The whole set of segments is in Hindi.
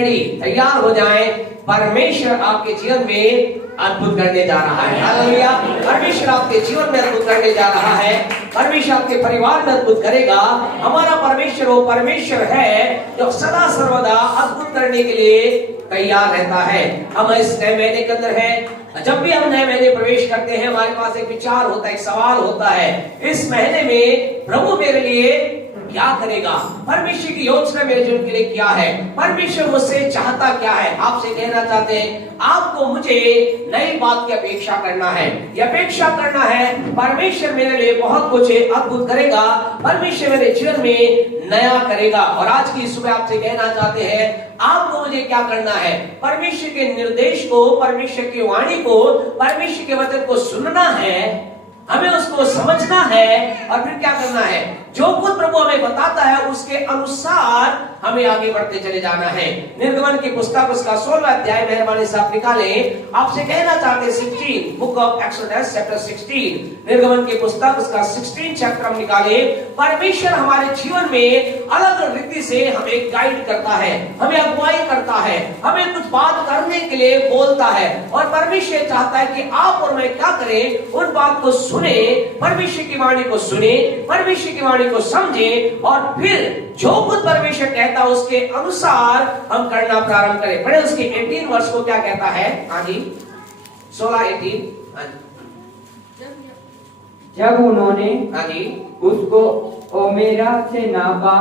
तैयार हो जाएं, परमेश्वर आपके जीवन में अद्भुत करने जा रहा है। हालेलुया। परमेश्वर आपके जीवन में अद्भुत करने जा रहा है। परमेश्वर आपके परिवार में अद्भुत करेगा। हमारा परमेश्वर वो परमेश्वर है जो सदा सर्वदा अद्भुत करने के लिए तैयार रहता है। हम इस नए महीने के अंदर हैं। जब भी हम नए महीने प्रवेश करते हैं, हमारे पास एक विचार होता है, एक सवाल होता है, इस महीने में प्रभु मेरे लिए क्या करेगा, परमेश्वर की योजना मेरे जीवन के लिए क्या है, परमेश्वर मुझसे चाहता क्या है। आपसे कहना चाहते हैं, आपको मुझे नई बात की अपेक्षा करना है। ये अपेक्षा करना है परमेश्वर मेरे लिए बहुत कुछ अद्भुत करेगा, परमेश्वर मेरे जीवन में नया करेगा। और आज की सुबह आपसे कहना चाहते हैं, आपको मुझे क्या करना है, परमेश्वर के निर्देश को, परमेश्वर की वाणी को, परमेश्वर के वचन को सुनना है, हमें उसको समझना है और फिर क्या करना है, जो कुछ प्रभु हमें बताता है उसके अनुसार हमें आगे बढ़ते चले जाना है। निर्गमन की पुस्तक उसका 16वां अध्याय मेहरबानी से आप निकालें। आपसे कहना चाहते हैं 16 बुक ऑफ एक्सोडस चैप्टर 16, निर्गमन की पुस्तक उसका 16 चैप्टर हम निकालें। परमेश्वर हमारे जीवन में अलग रीति से हमें गाइड करता है, हमें अगुवाई करता है, हमें कुछ बात करने के लिए बोलता है। और परमेश्वर चाहता है कि आप और मैं क्या करें, उन बात को सुने, परमेश्वर की वाणी को सुने, परमेश्वर की वाणी को समझे और फिर जो कुछ परमेश्वर कहता है उसके अनुसार हम करना प्रारंभ करें। पढ़े उसके 18 वर्ष को क्या कहता है। हाँ जी 16-18। जब उन्होंने हाँ जी उसको ओमेरा से नापा,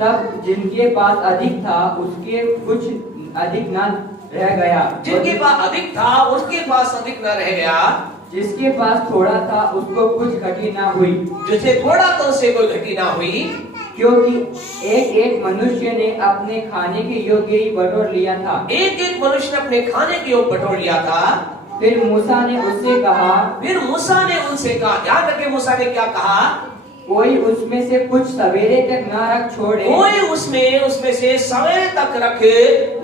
तब जिनके पास अधिक था उसके कुछ अधिक न रह गया, जिनके पास अधिक था उसके पास अधिक न रह गया, जिसके पास थोड़ा था उसको कुछ घटी ना हुई, जिसे थोड़ा तो उसे कोई घटी ना हुई, क्योंकि एक एक मनुष्य ने अपने खाने के योग्य ही बटोर लिया था। एक एक मनुष्य ने अपने खाने के योग्य बटोर लिया था। फिर मूसा ने उससे कहा, फिर मूसा ने उनसे कहा, ध्यान रखे मूसा ने क्या कहा, कोई उसमें से कुछ सवेरे तक ना रख छोड़े, कोई उसमें से सवेरे तक रख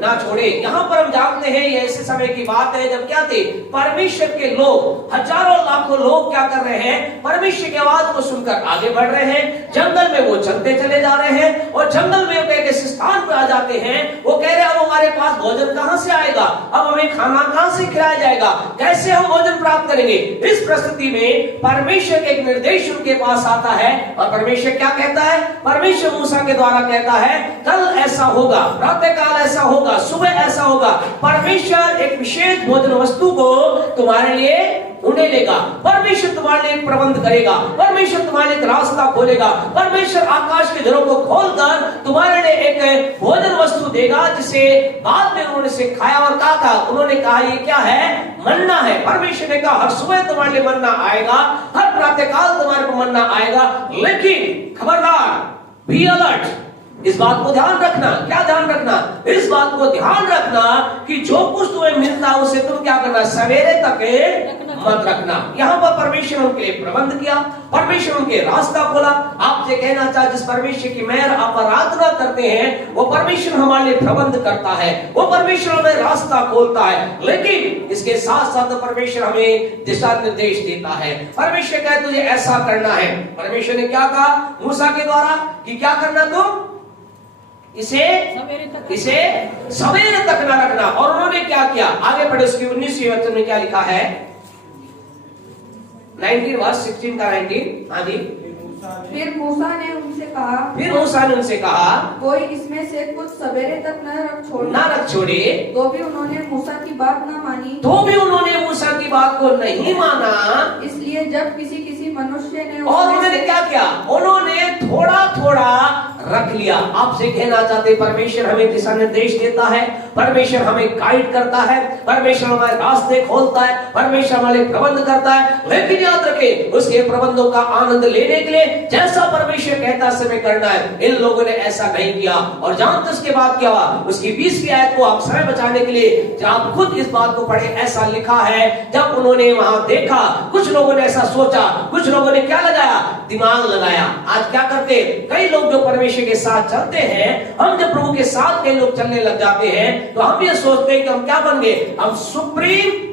ना छोड़े। यहाँ पर हम जानते हैं ये ऐसे समय की बात है जब क्या थे, परमेश्वर के लोग, हजारों लाखों लोग क्या कर रहे हैं, परमेश्वर की आवाज को सुनकर आगे बढ़ रहे हैं। जंगल में वो चलते चले जा रहे हैं और जंगल में एक ऐसे स्थान पर आ जाते हैं, वो कह रहे हैं अब हमारे पास भोजन कहाँ से आएगा, अब हमें खाना कहाँ से खिलाया जाएगा, कैसे हम भोजन प्राप्त करेंगे। इस परिस्थिति में परमेश्वर के एक निर्देश उनके पास आता है और परमेश्वर क्या कहता है, परमेश्वर मूसा के द्वारा कहता है कल ऐसा होगा, प्रातः काल ऐसा होगा, सुबह ऐसा होगा, परमेश्वर एक विशेष भोजन वस्तु को तुम्हारे लिए ढूंढे लेगा, परमेश्वर तुम्हारे लिए एक प्रबंध करेगा, परमेश्वर तुम्हारे लिए एक रास्ता खोलेगा, परमेश्वर आकाश के दरों को खोलकर तुम्हारे लिए एक भोजन वस्तु देगा, जिसे बाद में उन्होंने से खाया और कहा था, उन्होंने कहा ये क्या है, मन्ना है। परमेश्वर ने कहा हर सुबह तुम्हारे लिए मन्ना आएगा, हर प्रातः काल तुम्हारे को मन्ना आएगा, लेकिन खबरदार, बी अलर्ट, इस बात को ध्यान रखना। क्या ध्यान रखना, इस बात को ध्यान रखना कि जो कुछ तुम्हें मिलता है उसे तुम क्या करना, सवेरे तक मत रखना। यहाँ पर परमेश्वर उनके लिए प्रबंध किया, परमेश्वर उनके रास्ता खोला। आपसे कहना चाहे जिस परमेश्वर की मैं आप आराधना करते हैं, वो परमेश्वर हमारे लिए प्रबंध करता है, वो परमेश्वर हमें रास्ता खोलता है, लेकिन इसके साथ साथ परमेश्वर हमें दिशा निर्देश देता है। परमेश्वर कहता है तुझे ऐसा करना है। परमेश्वर ने क्या कहा मूसा के द्वारा कि क्या करना, तुम इसे सवेरे तक न रखना। और उन्होंने क्या किया, आगे पढ़े उसके 19वें वचन में क्या लिखा है, 19 वर्ष 16 का 19। हाँ जी फिर मूसा ने उनसे कहा, कोई इसमें से कुछ सवेरे तक न रख छोड़े। तो भी उन्होंने मूसा की बात न मानी, की बात को नहीं माना। इसलिए जब किसी मनुष्य ने और उन्होंने क्या किया, उन्होंने थोड़ा थोड़ा रख लिया। आपसे कहना चाहते परमेश्वर हमें दिशा निर्देश देता है, परमेश्वर हमें गाइड करता है, परमेश्वर हमारे रास्ते खोलता है, परमेश्वर हमारे प्रबंध करता है, लेकिन याद रखें उसके प्रबंधों का आनंद लेने के लिए जैसा परमेश्वर कहता है समय करना है। इन लोगों ने ऐसा नहीं किया और जानते उसके बाद क्या हुआ, उसकी 20वीं आयत को आप समय बचाने के लिए आप खुद इस बात को पढ़े। ऐसा लिखा है जब उन्होंने वहां देखा, कुछ लोगों ने ऐसा सोचा, कुछ लोगों ने क्या लगाया, दिमाग लगाया। आज क्या करते कई लोग जो परमेश्वर के साथ चलते हैं, हम जब प्रभु के साथ कई लोग चलने लग जाते हैं तो हम ये सोचते हैं कि हम क्या बन गए, हम सुप्रीम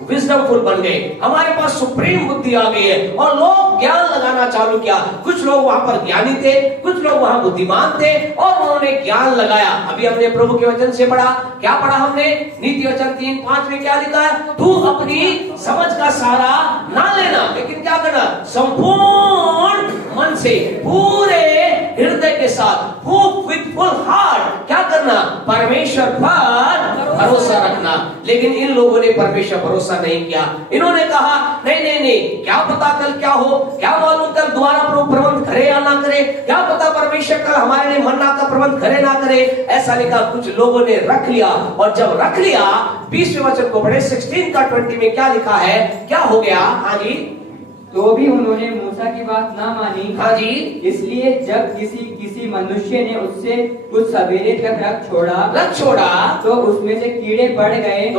विजडमफुल बन गए, हमारे पास सुप्रीम बुद्धि आ गई है और लोग ज्ञान लगाना चालू किया। कुछ लोग वहां पर ज्ञानी थे, कुछ लोग वहां बुद्धिमान थे और उन्होंने ज्ञान लगाया। अभी हमने प्रभु के वचन से पढ़ा, क्या पढ़ा हमने? नीति वचन 3:5 में क्या लिखा है? तू अपनी समझ का सहारा ना लेना, लेकिन क्या करना? संपूर्ण मन से, पूरे हृदय के साथ, विथ फुल हार्ट क्या करना? परमेश्वर पर भरोसा रखना। लेकिन इन लोगों ने परमेश्वर भरोसा नहीं किया। इन्होंने कहा नहीं नहीं नहीं, क्या पता कल क्या हो, क्या मालूम कल दोबारा प्रबंध करे या ना करे, क्या पता परमेश्वर कल हमारे लिए मन्ना का प्रबंध करे ना करे। ऐसा लिखा, कुछ लोगों ने रख लिया और जब रख लिया, 20वें वचन को पढ़े 16:20 में क्या लिखा है? क्या हो गया? हाँ जी, तो भी उन्होंने मूसा की बात ना मानी। हाँ जी, इसलिए जब किसी मनुष्य ने उससे कुछ सवेरे तक रख छोड़ा तो उसमें से कीड़े पड़ गए,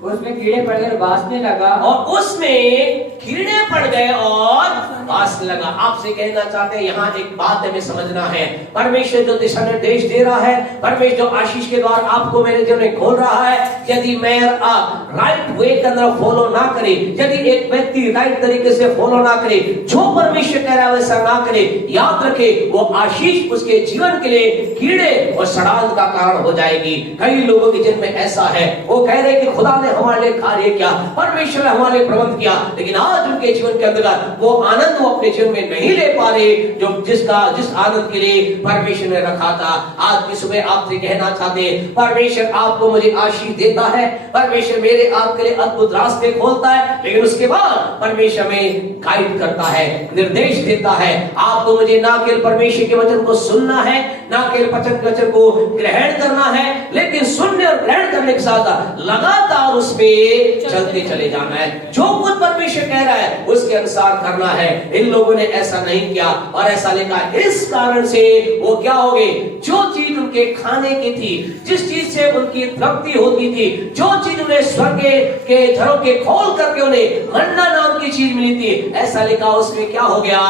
उसमें कीड़े पड़ गए, वासने लगा, और उसमें कीड़े पड़ गए और वास लगा। आपसे कहना चाहते हैं, यहाँ एक बात हमें समझना है। परमेश्वर जो दिशा निर्देश दे रहा है, परमेश्वर जो आशीष के द्वार आपको मेरे जीवन में खोल रहा है, यदि मैं आप राइट वे के अंदर फॉलो ना करे, यदि एक व्यक्ति राइट तरीके से फॉलो ना करे, जो परमेश्वर कह रहा है वैसा ना करे, याद रखे वो आशीष उसके जीवन के लिए कीड़े और सड़ाल का कारण हो जाएगी। कई लोगों के जीवन में ऐसा है, वो कह रहे कि खुदा ने हमारे लिए कार्य किया, परमेश्वर ने हमारे लिए प्रबंध किया, लेकिन आज उनके जीवन के अंदर वो आनंद वो अपने जीवन में नहीं ले पा रहे जो जिस आनंद के लिए परमेश्वर ने रखा था। आज की सुबह आपसे कहना चाहते हैं, परमेश्वर आपको मुझे आशीष देता है, परमेश्वर मेरे आपके लिए अद्भुत रास्ते खोलता है, लेकिन उसके बाद परमेश्वर में गाइड करता है, निर्देश देता है। आपको मुझे ना केवल परमेश्वर के वचन को सुनना है, ना केवल वचन को ग्रहण करना है, लेकिन सुनने और ग्रहण करने के साथ लगातार उसमें चलते चले जाना है। जो कुछ परमेश्वर कह रहा है उसके अनुसार करना है। इन लोगों ने ऐसा नहीं किया और ऐसा लिखा, इस कारण से वो क्या हो गए? जो चीज उनके खाने की थी, जिस चीज से उनकी तृप्ति होती थी, जो चीज उन्हें स्वर्ग के झरोखे खोल करके उन्हें मन्ना नाम की चीज मिली थी, ऐसा लिखा उसमें क्या हो गया?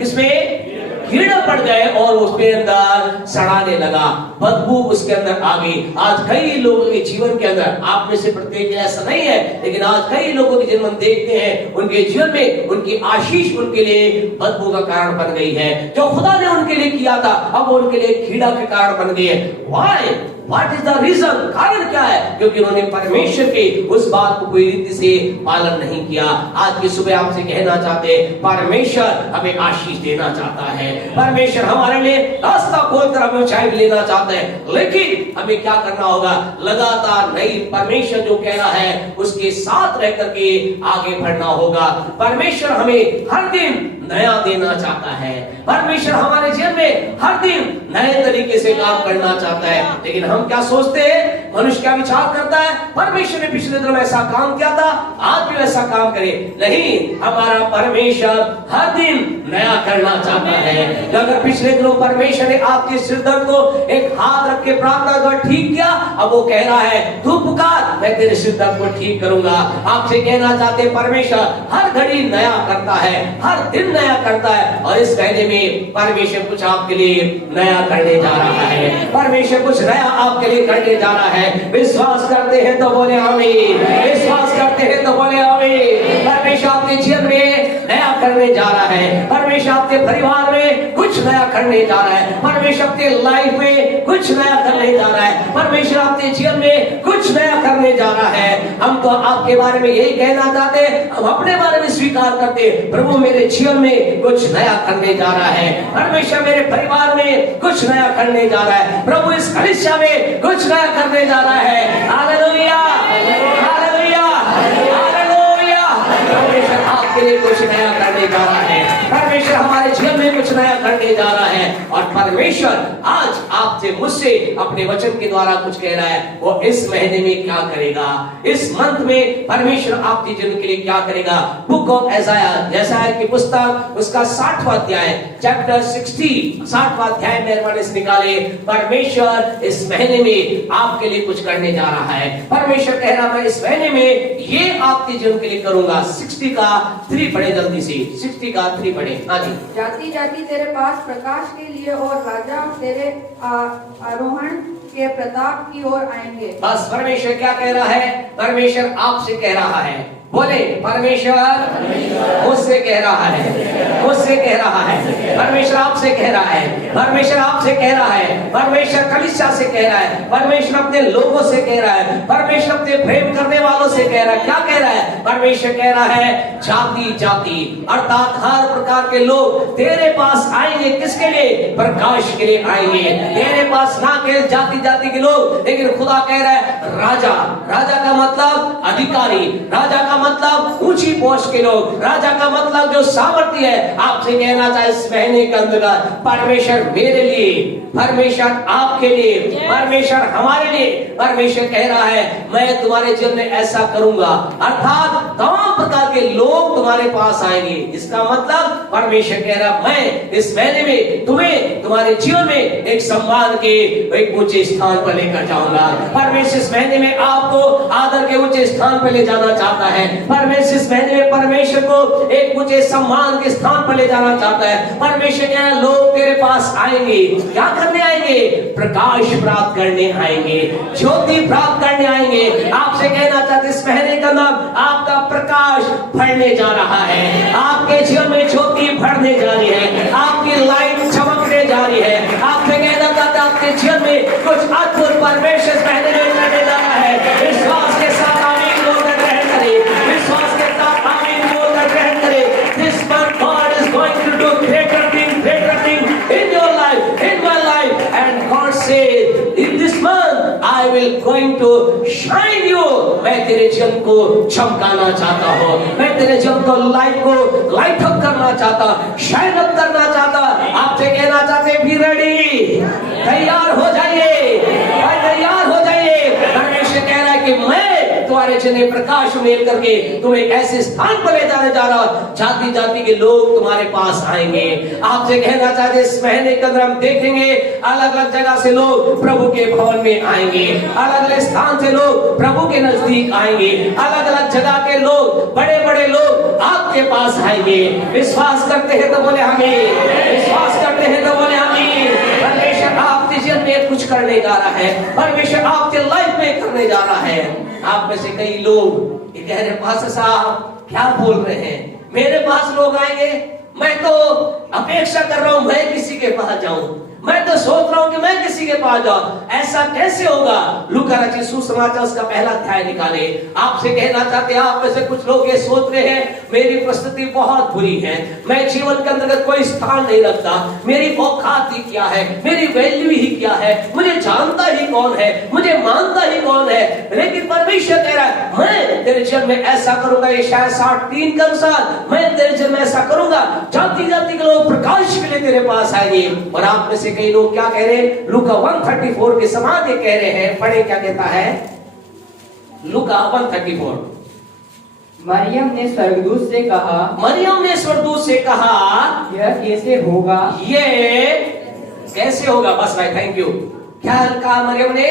इसमें कीड़े पड़ गए और उसके अंदर सड़ाने लगा, बदबू उसके अंदर आ गई। आज कई लोगों के जीवन के अंदर, आप में से प्रत्येक ऐसा नहीं है, लेकिन आज कई लोगों के जीवन देखते हैं, उनके जीवन में उनकी आशीष उनके लिए बदबू का कारण बन गई है। जो खुदा ने उनके लिए किया था अब उनके लिए कीड़ा के कारण बन गई है। Why? What is the reason? कारण क्या है? क्योंकि उन्होंने परमेश्वर की उस बात को पूरी रीति से पालन नहीं किया। आज की सुबह आपसे कहना चाहते हैं, परमेश्वर हमें आशीष देना चाहता है, परमेश्वर हमारे लिए रास्ता खोलकर हमें ऊंचाई लेना चाहता है, लेकिन हमें क्या करना होगा? लगातार नई परमेश्वर जो कह रहा है उसके साथ रह करके आगे बढ़ना होगा। परमेश्वर हमें हर दिन नया देना चाहता है, परमेश्वर हमारे जीवन में हर दिन नए तरीके से काम करना चाहता है, लेकिन हम क्या सोचते हैं? मनुष्य क्या विचार करता है? परमेश्वर ने पिछले दिनों ऐसा काम किया था, आज भी वैसा काम करे। नहीं, हमारा परमेश्वर हर दिन नया करना चाहता है। अगर पिछले दिनों परमेश्वर ने आपके सिरदर्द को एक हाथ रख के प्रार्थना कर ठीक किया, अब वो कह रहा है तू पुकार, मैं तेरे सिरदर्द को ठीक करूंगा। आपसे कहना चाहते हैं, परमेश्वर हर घड़ी नया करता है, हर दिन नया करता है, और इस महीने में परमेश्वर कुछ आपके लिए नया करने जा रहा है। परमेश्वर कुछ नया आपके लिए करने जा रहा है। विश्वास करते हैं तो बोले आमीन, विश्वास करते हैं तो बोले आमीन। परमेश्वर आपके जीवन में नया करने जा रहा है, परमेश्वर आपके परिवार में कुछ नया करने जा रहा है, परमेश्वर आपके लाइफ में कुछ नया करने जा रहा है, परमेश्वर आपके जीवन में कुछ नया करने जा रहा है। हम तो आपके बारे में यही कहना चाहते हैं, हम अपने बारे में स्वीकार करते हैं, प्रभु मेरे जीवन में कुछ नया करने जा रहा है, परमेश्वर मेरे परिवार में कुछ नया करने जा रहा है, प्रभु इस कलीसिया में कुछ नया करने जा रहा है। Hallelujah, hallelujah, hallelujah. परमेश्वर आपके लिए कुछ नया करने जा रहा है, परमेश्वर हमारे जीवन में कुछ नया करने जा रहा है, और परमेश्वर आज आपसे मुझसे अपने वचन के द्वारा कुछ कह रहा है। वो इस महीने में क्या करेगा, इस मंथ में परमेश्वर आपके जीवन के लिए क्या करेगा। बुक ऑफ यशायाह की पुस्तक उसका 60वां अध्याय, चैप्टर 60, 60वां अध्याय मेरे से निकाले। परमेश्वर इस महीने में आपके लिए कुछ करने जा रहा है। परमेश्वर कह रहा है मैं इस महीने में ये आपके जीवन के लिए करूंगा। 60 का 3 पढ़े जल्दी से, 60 का 3 पढ़े। हाँ जी। जाति जाति तेरे पास प्रकाश के के लिए और राजा तेरे आरोहण के प्रताप की ओर आएंगे। बस परमेश्वर क्या कह रहा है? परमेश्वर आपसे कह रहा है, बोले परमेश्वर मुझसे कह रहा है, मुझसे कह रहा है, परमेश्वर आपसे कह रहा है, परमेश्वर आपसे कह रहा है, परमेश्वर कलीसिया से कह रहा है, परमेश्वर अपने लोगों से कह रहा है, परमेश्वर अपने प्रेम करने वालों से कह रहा है। क्या कह रहा है? परमेश्वर कह रहा है जाति जाति अर्थात हर प्रकार के लोग तेरे पास आएंगे। किसके लिए? प्रकाश के लिए आएंगे तेरे पास, ना केवल जाति जाति के लोग, लेकिन खुदा कह रहा है राजा। राजा का मतलब अधिकारी, राजा का मतलब ऊंची पोस्ट के लोग, राजा का मतलब जो सामर्थ्य है। आपसे कहना चाहे इस महीने के अंदर परमेश्वर मेरे लिए, परमेश्वर आपके लिए, परमेश्वर हमारे लिए, परमेश्वर कह रहा है मैं तुम्हारे जीवन में ऐसा करूंगा। अर्थात तमाम प्रकार के लोग तुम्हारे पास आएंगे। इसका मतलब परमेश्वर कह रहा मैं इस महीने में तुम्हें तुम्हारे जीवन में एक सम्मान के एक ऊंचे स्थान पर लेकर जाऊंगा। परमेश्वर इस महीने में आपको आदर के ऊंचे स्थान पर ले जाना चाहता है। परमेश्वर इस महीने में परमेश्वर को एक ऊंचे सम्मान के स्थान पर ले जाना चाहता है। परमेश्वर कह रहा है लोग तेरे पास आएंगे। क्या करने आएंगे? प्रकाश प्राप्त करने आएंगे, ज्योति प्राप्त करने आएंगे। आपसे कहना चाहते इस महीने का नाम आपका प्रकाश बढ़ने जा रहा है, आपके जीवन में ज्योति बढ़ने जा रही है, आपकी लाइट चमकने जा रही है। आपसे कहना चाहता आपके जीवन में कुछ अद्भुत परमेश्वर इस महीने में करने जा रहा है। विश्वास के साथ आमीन बोलकर ग्रहण करें, विश्वास के साथ आमीन बोलकर ग्रहण करें। This month God is going to do greater thing in your life, in my life, and God says in this month I will going to shine you। मैं तेरे जीवन को चमकाना चाहता हूँ, मैं तेरे जीवन को लाइट अप करना चाहता, शाइन अप करना चाहता। आपसे कहना चाहते भी रेडी, तैयार हो जाइए, तैयार हो जाइए। परमेश्वर कह रहा है कि मैं तुम्हारे जीवन प्रकाश मेल करके तुम एक ऐसे स्थान पर ले जाने जा रहा, जाति जाति के लोग तुम्हारे पास आएंगे। आपसे कहना चाहते इस महीने के अंदर हम देखेंगे अलग अलग जगह से लोग प्रभु के भवन में आएंगे, अलग अलग स्थान से लोग प्रभु के नजदीक आएंगे, अलग अलग जगह के लोग, बड़े बड़े लोग आपके पास आएंगे। विश्वास करते हैं तो बोले हमें, विश्वास करते हैं तो बोले हमें। परमेश्वर आपके जीवन में कुछ करने जा रहा है, परमेश्वर आपके लाइफ में करने जा रहा है। आप में से कई लोग ये कह रहे पास्टर साहब क्या बोल रहे हैं, मेरे पास लोग आएंगे, मैं तो अपेक्षा कर रहा हूं मैं किसी के पास जाऊं, मैं तो सोच रहा हूं कि मैं किसी के पास जाऊं, ऐसा कैसे होगा? लूका रचित सुसमाचार उसका पहला अध्याय निकाले। आपसे कहना चाहते हैं आप में से कुछ लोग ये सोच रहे हैं मेरी परिस्थिति बहुत बुरी है, मैं जीवन के अंतर्गत कोई स्थान नहीं रखता, मेरी औकात ही क्या है, मेरी वैल्यू ही क्या है, मुझे जानता ही कौन है, मुझे मानता ही कौन है। लेकिन परमेश्वर कह रहा है मैं तेरे जीवन में ऐसा करूंगा। यशायाह 60:3 के अनुसार मैं तेरे जीवन में ऐसा करूंगा, जाति जाति के लोग प्रकाश के लिए तेरे पास आएंगे। और आप में से कई लोग क्या कह रहे हैं? लूका 134 के समान ये कह रहे हैं, पढ़े क्या कहता है लूका 134। मरियम ने स्वर्गदूत से कहा, मरियम ने स्वर्गदूत से कहा यह कैसे होगा, ये कैसे होगा। बस भाई थैंक यू। क्या कहा मरियम ने?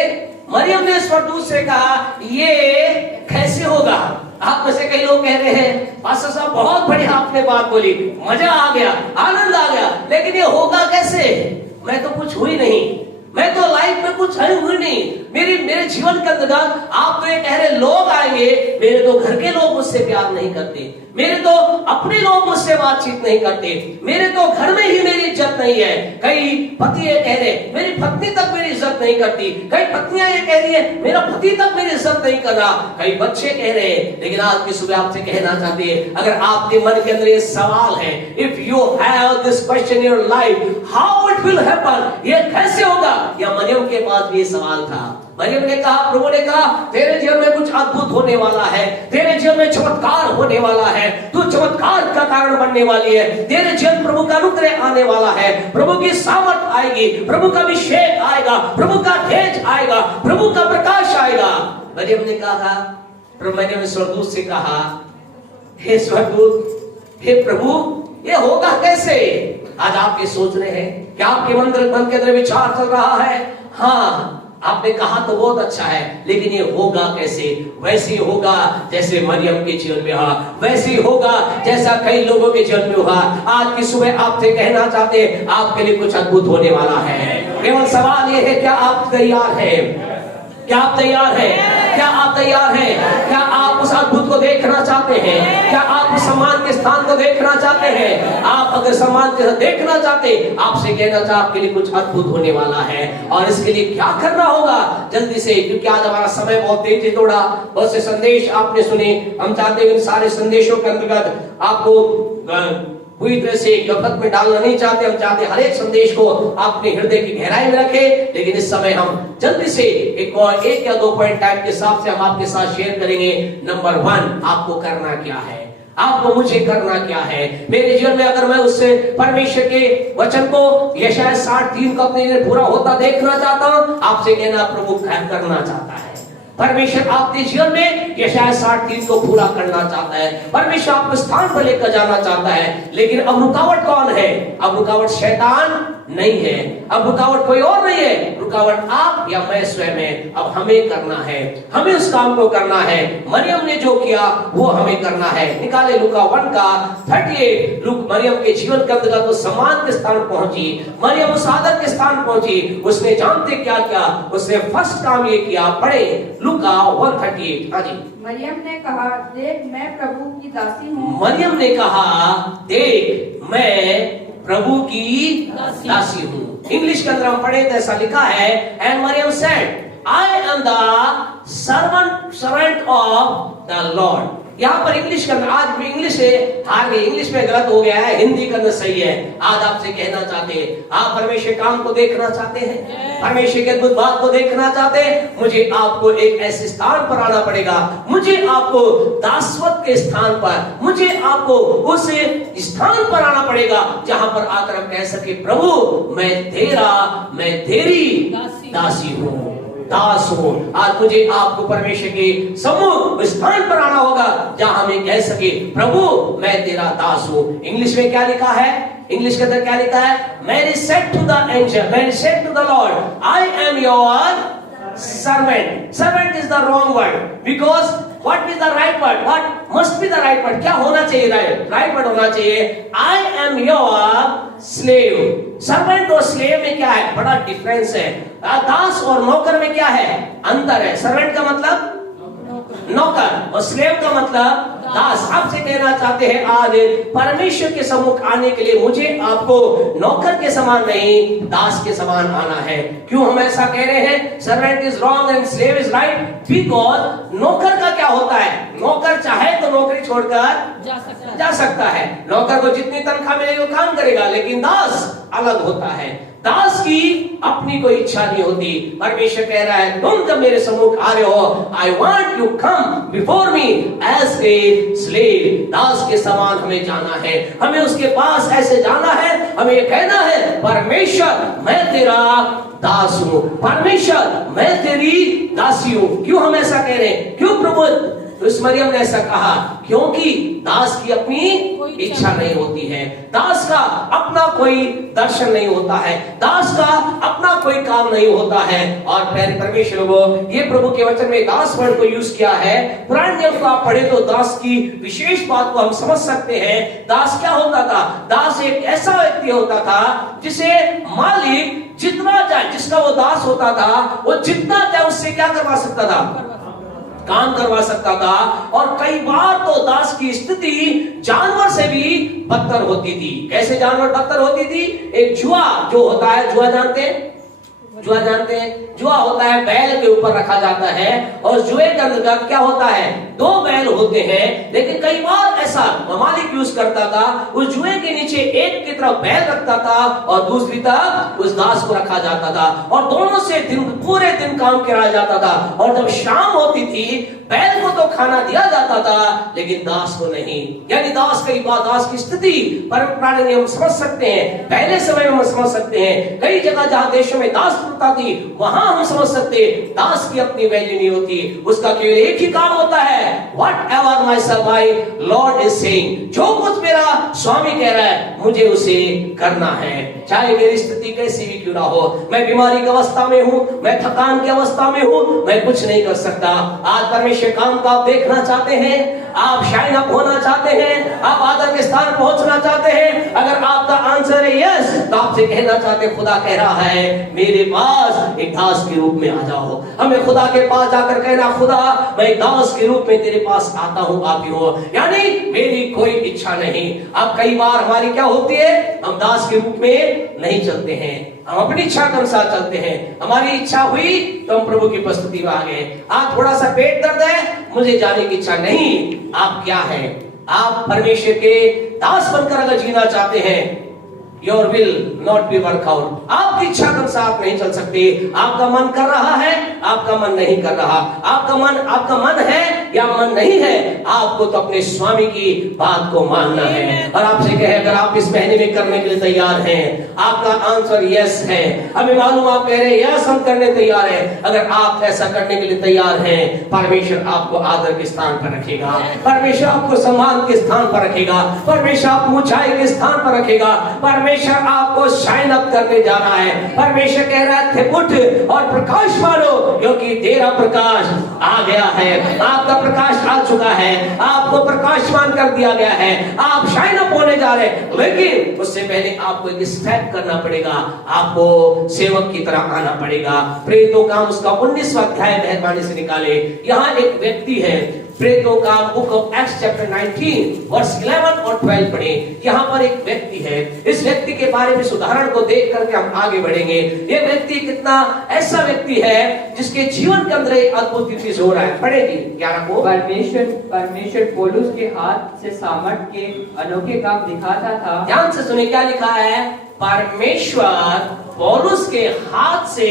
मरियम ने स्वर्गदूत से कहा ये कैसे होगा। आप में से कई लोग कह रहे हैं पास्टर साहब बहुत बढ़िया आपने बात बोली, मजा आ गया, आनंद आ गया, लेकिन ये होगा कैसे? मैं तो कुछ हुई नहीं, मैं तो लाइफ में कुछ हुई नहीं, मेरे जीवन के अंदर आप तो ये कह रहे लोग आएंगे, मेरे तो घर के लोग मुझसे प्यार नहीं करते, मेरे तो अपने लोग मुझसे बातचीत नहीं करते, मेरे तो घर में ही मेरी इज्जत नहीं है। कई पति ये कह रहे मेरी पत्नी तक मेरी इज्जत नहीं करती, कई पत्नियां ये कह रही है मेरा पति तक मेरी इज्जत नहीं कर रहा, कई बच्चे कह रहे हैं। लेकिन आज की सुबह आपसे कहना चाहते हैं अगर आपके मन के अंदर ये सवाल है, if you have this question in your life how it will happen, ये कैसे होगा? या मरियम के पास भी ये सवाल था। मरियम ने कहा, प्रभु ने कहा तेरे जीवन में कुछ अद्भुत होने वाला है, तेरे जीवन में चमत्कार होने वाला है, तू चमत्कार का कारण बनने वाली है, तेरे जीवन प्रभु का अनुग्रह आने वाला है, प्रभु की सामर्थ आएगी, प्रभु का अभिषेक आएगा, प्रभु का तेज आएगा, प्रभु का प्रकाश आएगा। मरियम ने कहा, मरियम ने स्वर्गदूत से कहा हे स्वर्गदूत, हे प्रभु ये होगा कैसे? आज आप ये सोच रहे हैं कि आपके मन के अंदर विचार चल रहा है हाँ आपने कहा तो बहुत अच्छा है, लेकिन ये होगा कैसे? वैसे ही होगा जैसे मरियम के जीवन में हुआ, वैसे ही होगा जैसा कई लोगों के जीवन में हुआ। आज की सुबह आपसे कहना चाहते हैं, आपके लिए कुछ अद्भुत होने वाला है। केवल सवाल ये है, क्या आप तैयार हैं? क्या आप तैयार हैं? क्या आप तैयार हैं? क्या आप उस अद्भुत को देखना चाहते हैं? क्या आप उस सम्मान के स्थान को देखना चाहते हैं? आप अगर सम्मान के देखना चाहते, आपसे कहना चाहते आपके लिए कुछ अद्भुत होने वाला है। और इसके लिए क्या करना होगा? जल्दी से, क्योंकि आज हमारा समय बहुत तेजी दौड़ा, बहुत से संदेश आपने सुने। हम चाहते हैं इन सारे संदेशों के अंतर्गत आपको पूरी तरह से गफलत में डालना नहीं चाहते। हम चाहते हर एक संदेश को अपने हृदय की गहराई में रखें। लेकिन इस समय हम जल्दी से एक या दो पॉइंट टाइम के हिसाब से हम आपके साथ शेयर करेंगे। नंबर 1, आपको करना क्या है? आपको मुझे करना क्या है? मेरे जीवन में अगर मैं उससे परमेश्वर के वचन को यशायाह 60:3 को अपने लिए पूरा होता देखना चाहता हूं, आपसे कहना प्रभु करना चाहता है। परमेश्वर आपके जीवन में यशायाह 60:3 को पूरा करना चाहता है। परमेश्वर आपको स्थान पर लेकर जाना चाहता है। लेकिन अब रुकावट कौन है? अब रुकावट शैतान नहीं है, अब रुकावट कोई और नहीं है, रुकावट आप या मैं स्वयं है। अब हमें करना है, हमें उस काम को करना है। मरियम ने जो किया वो हमें करना है। निकाले लूका 1:38। मरियम के जीवन के अंतर्गत तो सम्मान के स्थान पहुंची, मरियम उस आदर के स्थान पहुंची। उसने जानते क्या क्या? उसने फर्स्ट काम ये किया, पढ़े लूका 1:38। हाँ जी। मरियम ने कहा, देख मैं प्रभु की दासी हूँ। मरियम ने कहा, देख मैं प्रभु की दासी हूँ। इंग्लिश के अंदर हम पढ़े तो ऐसा लिखा है, and Mariam said, I am the servant of the lord. यहाँ पर इंग्लिश का, आज भी इंग्लिश से हार गई, इंग्लिश में गलत हो गया है, हिंदी का अंदर सही है। आज आपसे कहना चाहते हैं, आप परमेश्वर काम को देखना चाहते हैं, परमेश्वर के अद्भुत बात को देखना चाहते हैं, मुझे आपको एक ऐसे स्थान पर आना पड़ेगा। मुझे आपको दासवत के स्थान पर, मुझे आपको उस स्थान पर आना पड़ेगा जहां पर आकर हम कह सके, प्रभु मैं तेरा, मैं तेरी दासी हूँ, दास हो। आज मुझे आपको परमेश्वर के सम्मुख स्थान पर आना होगा जहां हमें कह सके, प्रभु मैं तेरा दास हूं। इंग्लिश में क्या लिखा है? इंग्लिश के अंदर क्या लिखा है? Mary said to the angel, Mary said to the lord, I am your servant. Servant is the wrong word, because what is the right word? What must be the right word? क्या होना चाहिए? right word होना चाहिए, I am your slave. servant और slave में क्या है? बड़ा डिफरेंस है। दास और नौकर में क्या है? अंतर है। servant का मतलब नौकर और स्लेव का मतलब दास। आपसे कहना चाहते हैं, आज परमेश्वर के सम्मुख आने के लिए मुझे आपको नौकर के समान नहीं, दास के समान आना है। क्यों हम ऐसा कह रहे हैं? Servant is wrong and slave is right, because नौकर का क्या होता है? नौकर चाहे तो नौकरी छोड़कर जा सकता है। नौकर को जितनी तनख्वाह मिलेगी वो काम करेगा, लेकिन दास अलग होता है। दास की अपनी कोई इच्छा नहीं होती। परमेश्वर कह रहा है, तुम जब मेरे सम्मुख आ रहे हो, I want you come before me as a slave. दास के समान हमें जाना है, हमें उसके पास ऐसे जाना है, हमें ये कहना है, परमेश्वर मैं तेरा दास हूं, परमेश्वर मैं तेरी दासी हूं। क्यों हम ऐसा कह रहे हैं? क्यों प्रभु? तो इस मरियम ने ऐसा कहा क्योंकि दास की अपनी इच्छा नहीं होती है, दास का अपना कोई दर्शन नहीं होता है, दास का अपना कोई काम नहीं होता है। और प्यारे परमेश्वर को ये प्रभु के वचन में दास वर्ड को यूज किया है। पुराने नियम को आप पढ़े तो दास की विशेष बात को हम समझ सकते हैं। दास क्या होता था? दास एक ऐसा व्यक्ति होता था जिसे मालिक जितना चाहे, जिसका वो दास होता था, वो जितना चाहे उससे क्या करवा सकता था? काम करवा सकता था। और कई बार तो दास की स्थिति जानवर से भी बदतर होती थी। कैसे जानवर बदतर होती थी? एक जुआ जो होता है, जुआ जानते हैं? जुआ जानते हैं? जुआ होता है, बैल के ऊपर रखा जाता है, और जुए के अंदर क्या होता है? दो बैल होते हैं, लेकिन कई बार ऐसा मालिक यूज करता था, उस जुए के नीचे एक की तरफ बैल रखता था और दूसरी तरफ उस दास को रखा जाता था, और दोनों से पूरे दिन काम कराया जाता था। और जब शाम होती थी, बैल को तो खाना दिया जाता था, लेकिन दास को नहीं। यानी दास कई बार, दास की स्थिति परंपरा में हम समझ सकते हैं, पहले समय में हम समझ सकते हैं। कई जगह जहां देशों में दास आवश्यकता थी, वहां हम समझ सकते दास की अपनी वैल्यू नहीं होती, उसका केवल एक ही काम होता है, whatever my sovereign lord is saying, जो कुछ मेरा स्वामी कह रहा है मुझे उसे करना है, चाहे मेरी स्थिति कैसी भी क्यों ना हो। मैं बीमारी की अवस्था में हूं, मैं थकान की अवस्था में हूं, मैं कुछ नहीं कर सकता। आज परमेश्वर काम को आप देखना चाहते हैं, आप शाइन अप होना चाहते हैं, आप आदर के स्थान पहुंचना चाहते हैं, अगर आपका आंसर है यस, तो आपसे कहना चाहते हैं, खुदा कह रहा है मेरे पास एक दास के रूप में आ जाओ। हमें खुदा के पास जाकर कहना, खुदा मैं एक दास के रूप में तेरे पास आता हूं, आती हो, यानी मेरी कोई इच्छा नहीं। अब कई बार हमारी क्या होती है, हम दास के रूप में नहीं चलते हैं, हम अपनी इच्छा के अनुसार चलते हैं। हमारी इच्छा हुई तो हम प्रभु की उपस्थिति में आ गए। आज थोड़ा सा पेट दर्द है, मुझे जाने की इच्छा नहीं। आप क्या है, आप परमेश्वर के दास बनकर अगर जीना चाहते हैं, your will not be workout, आपकी इच्छा के अनुसार आप नहीं चल सकते। आपका मन कर रहा है, आपका मन नहीं कर रहा, आपका मन है या मन नहीं है, आपको तो अपने स्वामी की बात को मानना है। और आपसे कहे, अगर आप इस महीने में करने के लिए तैयार हैं, आपका आंसर यस है। हमें मालूम आप कह रहे हैं यस हम करने तैयार हैं, अगर आप ऐसा करने के लिए तैयार हैं, परमेश्वर आपको आदर के स्थान पर रखेगा, परमेश्वर आपको सम्मान के स्थान पर रखेगा, परमेश्वर आपको ऊंचाई के स्थान पर रखेगा, परमेश्वर आपको शाइन अप करने जा रहा है। परमेश्वर कह रहा है उठ और प्रकाश मानो, क्योंकि तेरा प्रकाश आ गया है, आपका प्रकाश आ चुका है, आपको प्रकाशमान कर दिया गया है, आप शाइन अप होने जा रहे हैं। लेकिन उससे पहले आपको एक स्टेप करना पड़ेगा, आपको सेवक की तरह आना पड़ेगा। प्रेरितों का उसका 19वां अध्याय मेहरबानी से निकाले। यहाँ एक व्यक्ति है, प्रेरितों का book of Acts chapter 19 verse 11 और 12 पढ़े। यहाँ पर एक व्यक्ति है, इस व्यक्ति के बारे में उदाहरण को देख करके हम आगे बढ़ेंगे। ये व्यक्ति कितना ऐसा व्यक्ति है जिसके जीवन के अंदर एक अद्भुत चीज हो रहा है। पढ़ेगी 11 को। परमेश्वर पौलुस के हाथ से सामर्थ के अनोखे काम दिखाता था। ध्यान से सुने क्या लिखा है, परमेश्वर पौलुस के हाथ से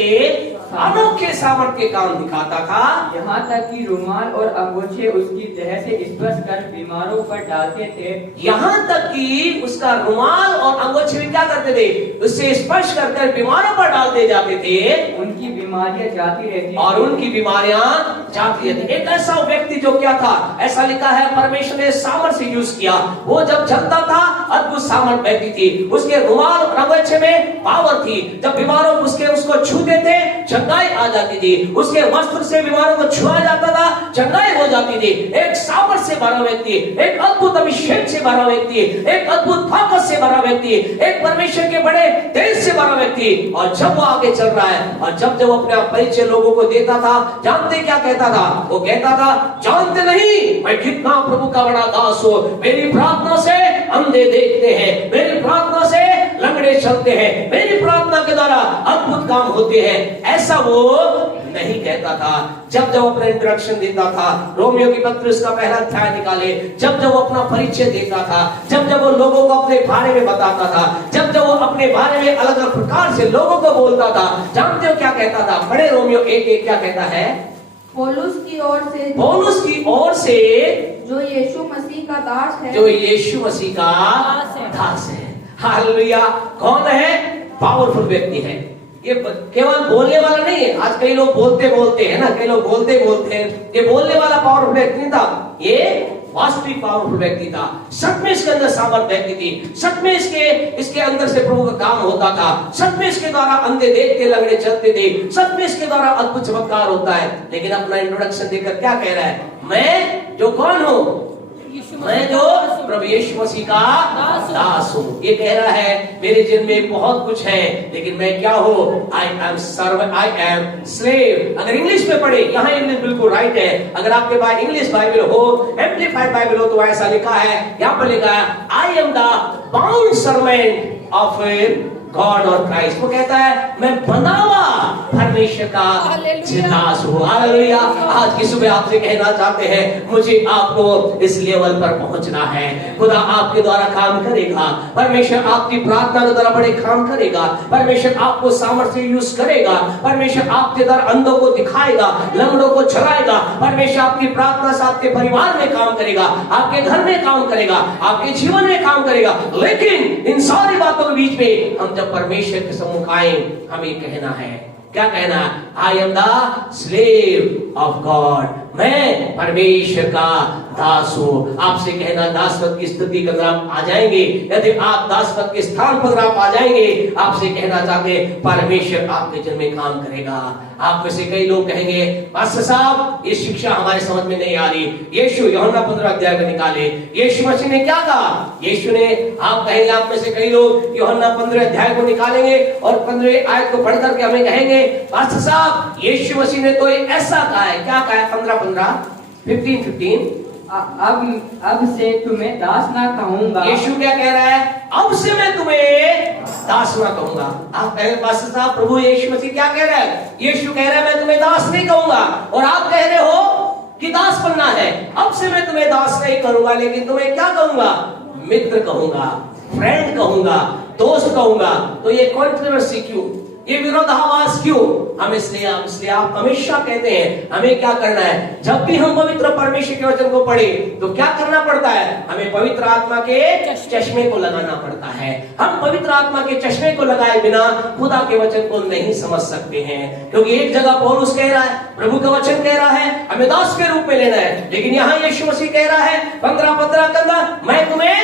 अनोखे सामर्थ के काम दिखाता था, यहाँ तक कि रुमाल और अंगूठे उसकी देह से स्पर्श कर बीमारों पर डालते थे। यहाँ तक कि उसका रुमाल और अंगूठे भी क्या करते थे, उससे स्पर्श कर बीमारों पर डालते जाते थे, उनकी बीमारियां जाती रहती और उनकी बीमारियां जाती रहती। एक ऐसा व्यक्ति जो क्या था, ऐसा लिखा है परमेश्वर ने सामर्थ से यूज किया, वो जब चलता था अद्भुत सामर्थ बहती थी, उसके रुमाल और अंगूठे में पावर थी, जब बीमारों उसको छूते थे चंगाई आ जाती थी, उसके वस्त्र से बीमारों को छुआ जाता था, चंगाई हो जाती थी। एक सामर्थ से भरा व्यक्ति, एक अद्भुत अभिषेक से भरा व्यक्ति, एक अद्भुत ताकत से भरा व्यक्ति, एक परमेश्वर के बड़े तेज से भरा व्यक्ति। और जब वो आगे चल रहा है और जब वो अपने परिचय लोगों को देता था, जानते क्या कहता था, वो कहता था जानते नहीं मैं कितना प्रभु का बड़ा दास हूं, मेरी प्रार्थना से अंधे देखते हैं, मेरी प्रार्थना से लंगड़े चलते हैं, मेरी प्रार्थना के द्वारा अद्भुत काम होते हैं। ऐसा वो नहीं कहता था। जब अपना इंट्रोडक्शन देता था, रोमियो की पत्र उसका पहला अध्याय निकाले, जब वो अपना परिचय देता था, जब वो लोगों को अपने बारे में बताता था, जब वो अपने बारे में अलग अलग प्रकार से लोगों को बोलता था, जानते हो क्या कहता था? बड़े रोमियो 1:1 क्या कहता है? पौलुस की ओर से जो यीशु मसीह का दास है, जो यीशु मसीह का दास है। हालेलुया। कौन है? पावरफुल व्यक्ति है। ये केवल बोलने वाला नहीं है। आज कई लोग बोलते हैं ना, कई लोग बोलते हैं, ये बोलने वाला पावरफुल व्यक्ति नहीं था, ये वास्तविक पावरफुल व्यक्ति था। सच में इसके अंदर सामर्थ व्यक्ति थी, सच में इसके अंदर से प्रभु का काम होता था, सच में इसके द्वारा अंधे देखते, लंगड़े चलते थे, सच में इसके द्वारा अद्भुत चमत्कार होता है। लेकिन अपना इंट्रोडक्शन देकर क्या कह रहा है? मैं जो कौन हूँ? मैं जो प्रभु यीशु मसीह का दास हूँ। ये कह रहा है मेरे जीवन में बहुत कुछ है, लेकिन मैं क्या हूँ? I am servant, I am slave. अगर इंग्लिश में पढ़े, यहाँ इंग्लिश बिल्कुल राइट है। अगर आपके पास इंग्लिश बाइबल हो, एम्प्लीफाइड बाइबल हो, तो ऐसा लिखा है, यहाँ पर लिखा है आई am the bound servant of God और क्राइस्ट। वो कहता है मैं बंधा हुआ परमेश्वर का दास हूँ। हालेलुया। आज की सुबह आपसे कहना चाहते हैं, मुझे आपको इस लेवल पर पहुंचना है। खुदा आपके द्वारा काम करेगा, परमेश्वर आपकी प्रार्थना के द्वारा बड़े काम करेगा, परमेश्वर आपको सामर्थ्य से यूज करेगा, परमेश्वर आपके द्वारा अंधों को दिखाएगा, लंगड़ों को चलाएगा, परमेश्वर आपकी प्रार्थना से आपके परिवार में काम करेगा, आपके घर में काम करेगा, आपके जीवन में काम करेगा। लेकिन इन सारी बातों के बीच में हम जब परमेश्वर के सम्मुख आए, हमें कहना है क्या कहना? आई am the slave of God, मैं परमेश्वर का दास हूं। आपसे कहना दासत्व की स्थिति का अगर आप आ जाएंगे, यदि आप दासत्व के स्थान पर आप आ जाएंगे, आपसे कहना चाहते हैं परमेश्वर आपके जन्म में काम करेगा। आप में से कई लोग कहेंगे पास्टर साहब ये शिक्षा हमारे समझ में नहीं आ रही। यीशु यूहन्ना 15 अध्याय में निकाले, यीशु मसीह ने क्या कहा? यीशु ने, आप कहेंगे, आप में से कई लोग यूहन्ना 15 अध्याय को निकालेंगे और 15 आयत को पढ़ करके हमें कहेंगे पास्टर साहब यीशु मसीह ने तो ऐसा कहा है। क्या कहा है? 15 अब से तुम्हें दास ना कहूंगा। यीशु क्या कह रहा है? अब से मैं तुम्हें दास ना कहूंगा। आप कहेंगे पास्टर साहब प्रभु यीशु मसीह क्या कह रहा है? यीशु कह रहा है मैं तुम्हें दास नहीं कहूंगा, और आप कह रहे हो कि दास बनना है। अब से मैं तुम्हें दास नहीं करूंगा, लेकिन तुम्हें क्या कहूंगा? मित्र कहूंगा, फ्रेंड कहूंगा, दोस्त कहूंगा। तो ये कॉन्ट्रोवर्सी क्यों, ये विरोधाभास क्यों? हम इसलिए आप हमेशा कहते हैं हमें क्या करना है? जब भी हम पवित्र परमेश्वर के वचन को पढ़े तो क्या करना पड़ता है? हमें पवित्र आत्मा के चश्मे को लगाना पड़ता है। हम पवित्र आत्मा के चश्मे को लगाए बिना खुदा के वचन को नहीं समझ सकते हैं, क्योंकि एक जगह पौलुस कह रहा है, प्रभु का वचन कह रहा है हमें दास के रूप में लेना है, लेकिन यहाँ यीशु मसीह कह रहा है 15 के अंदर मैं तुम्हें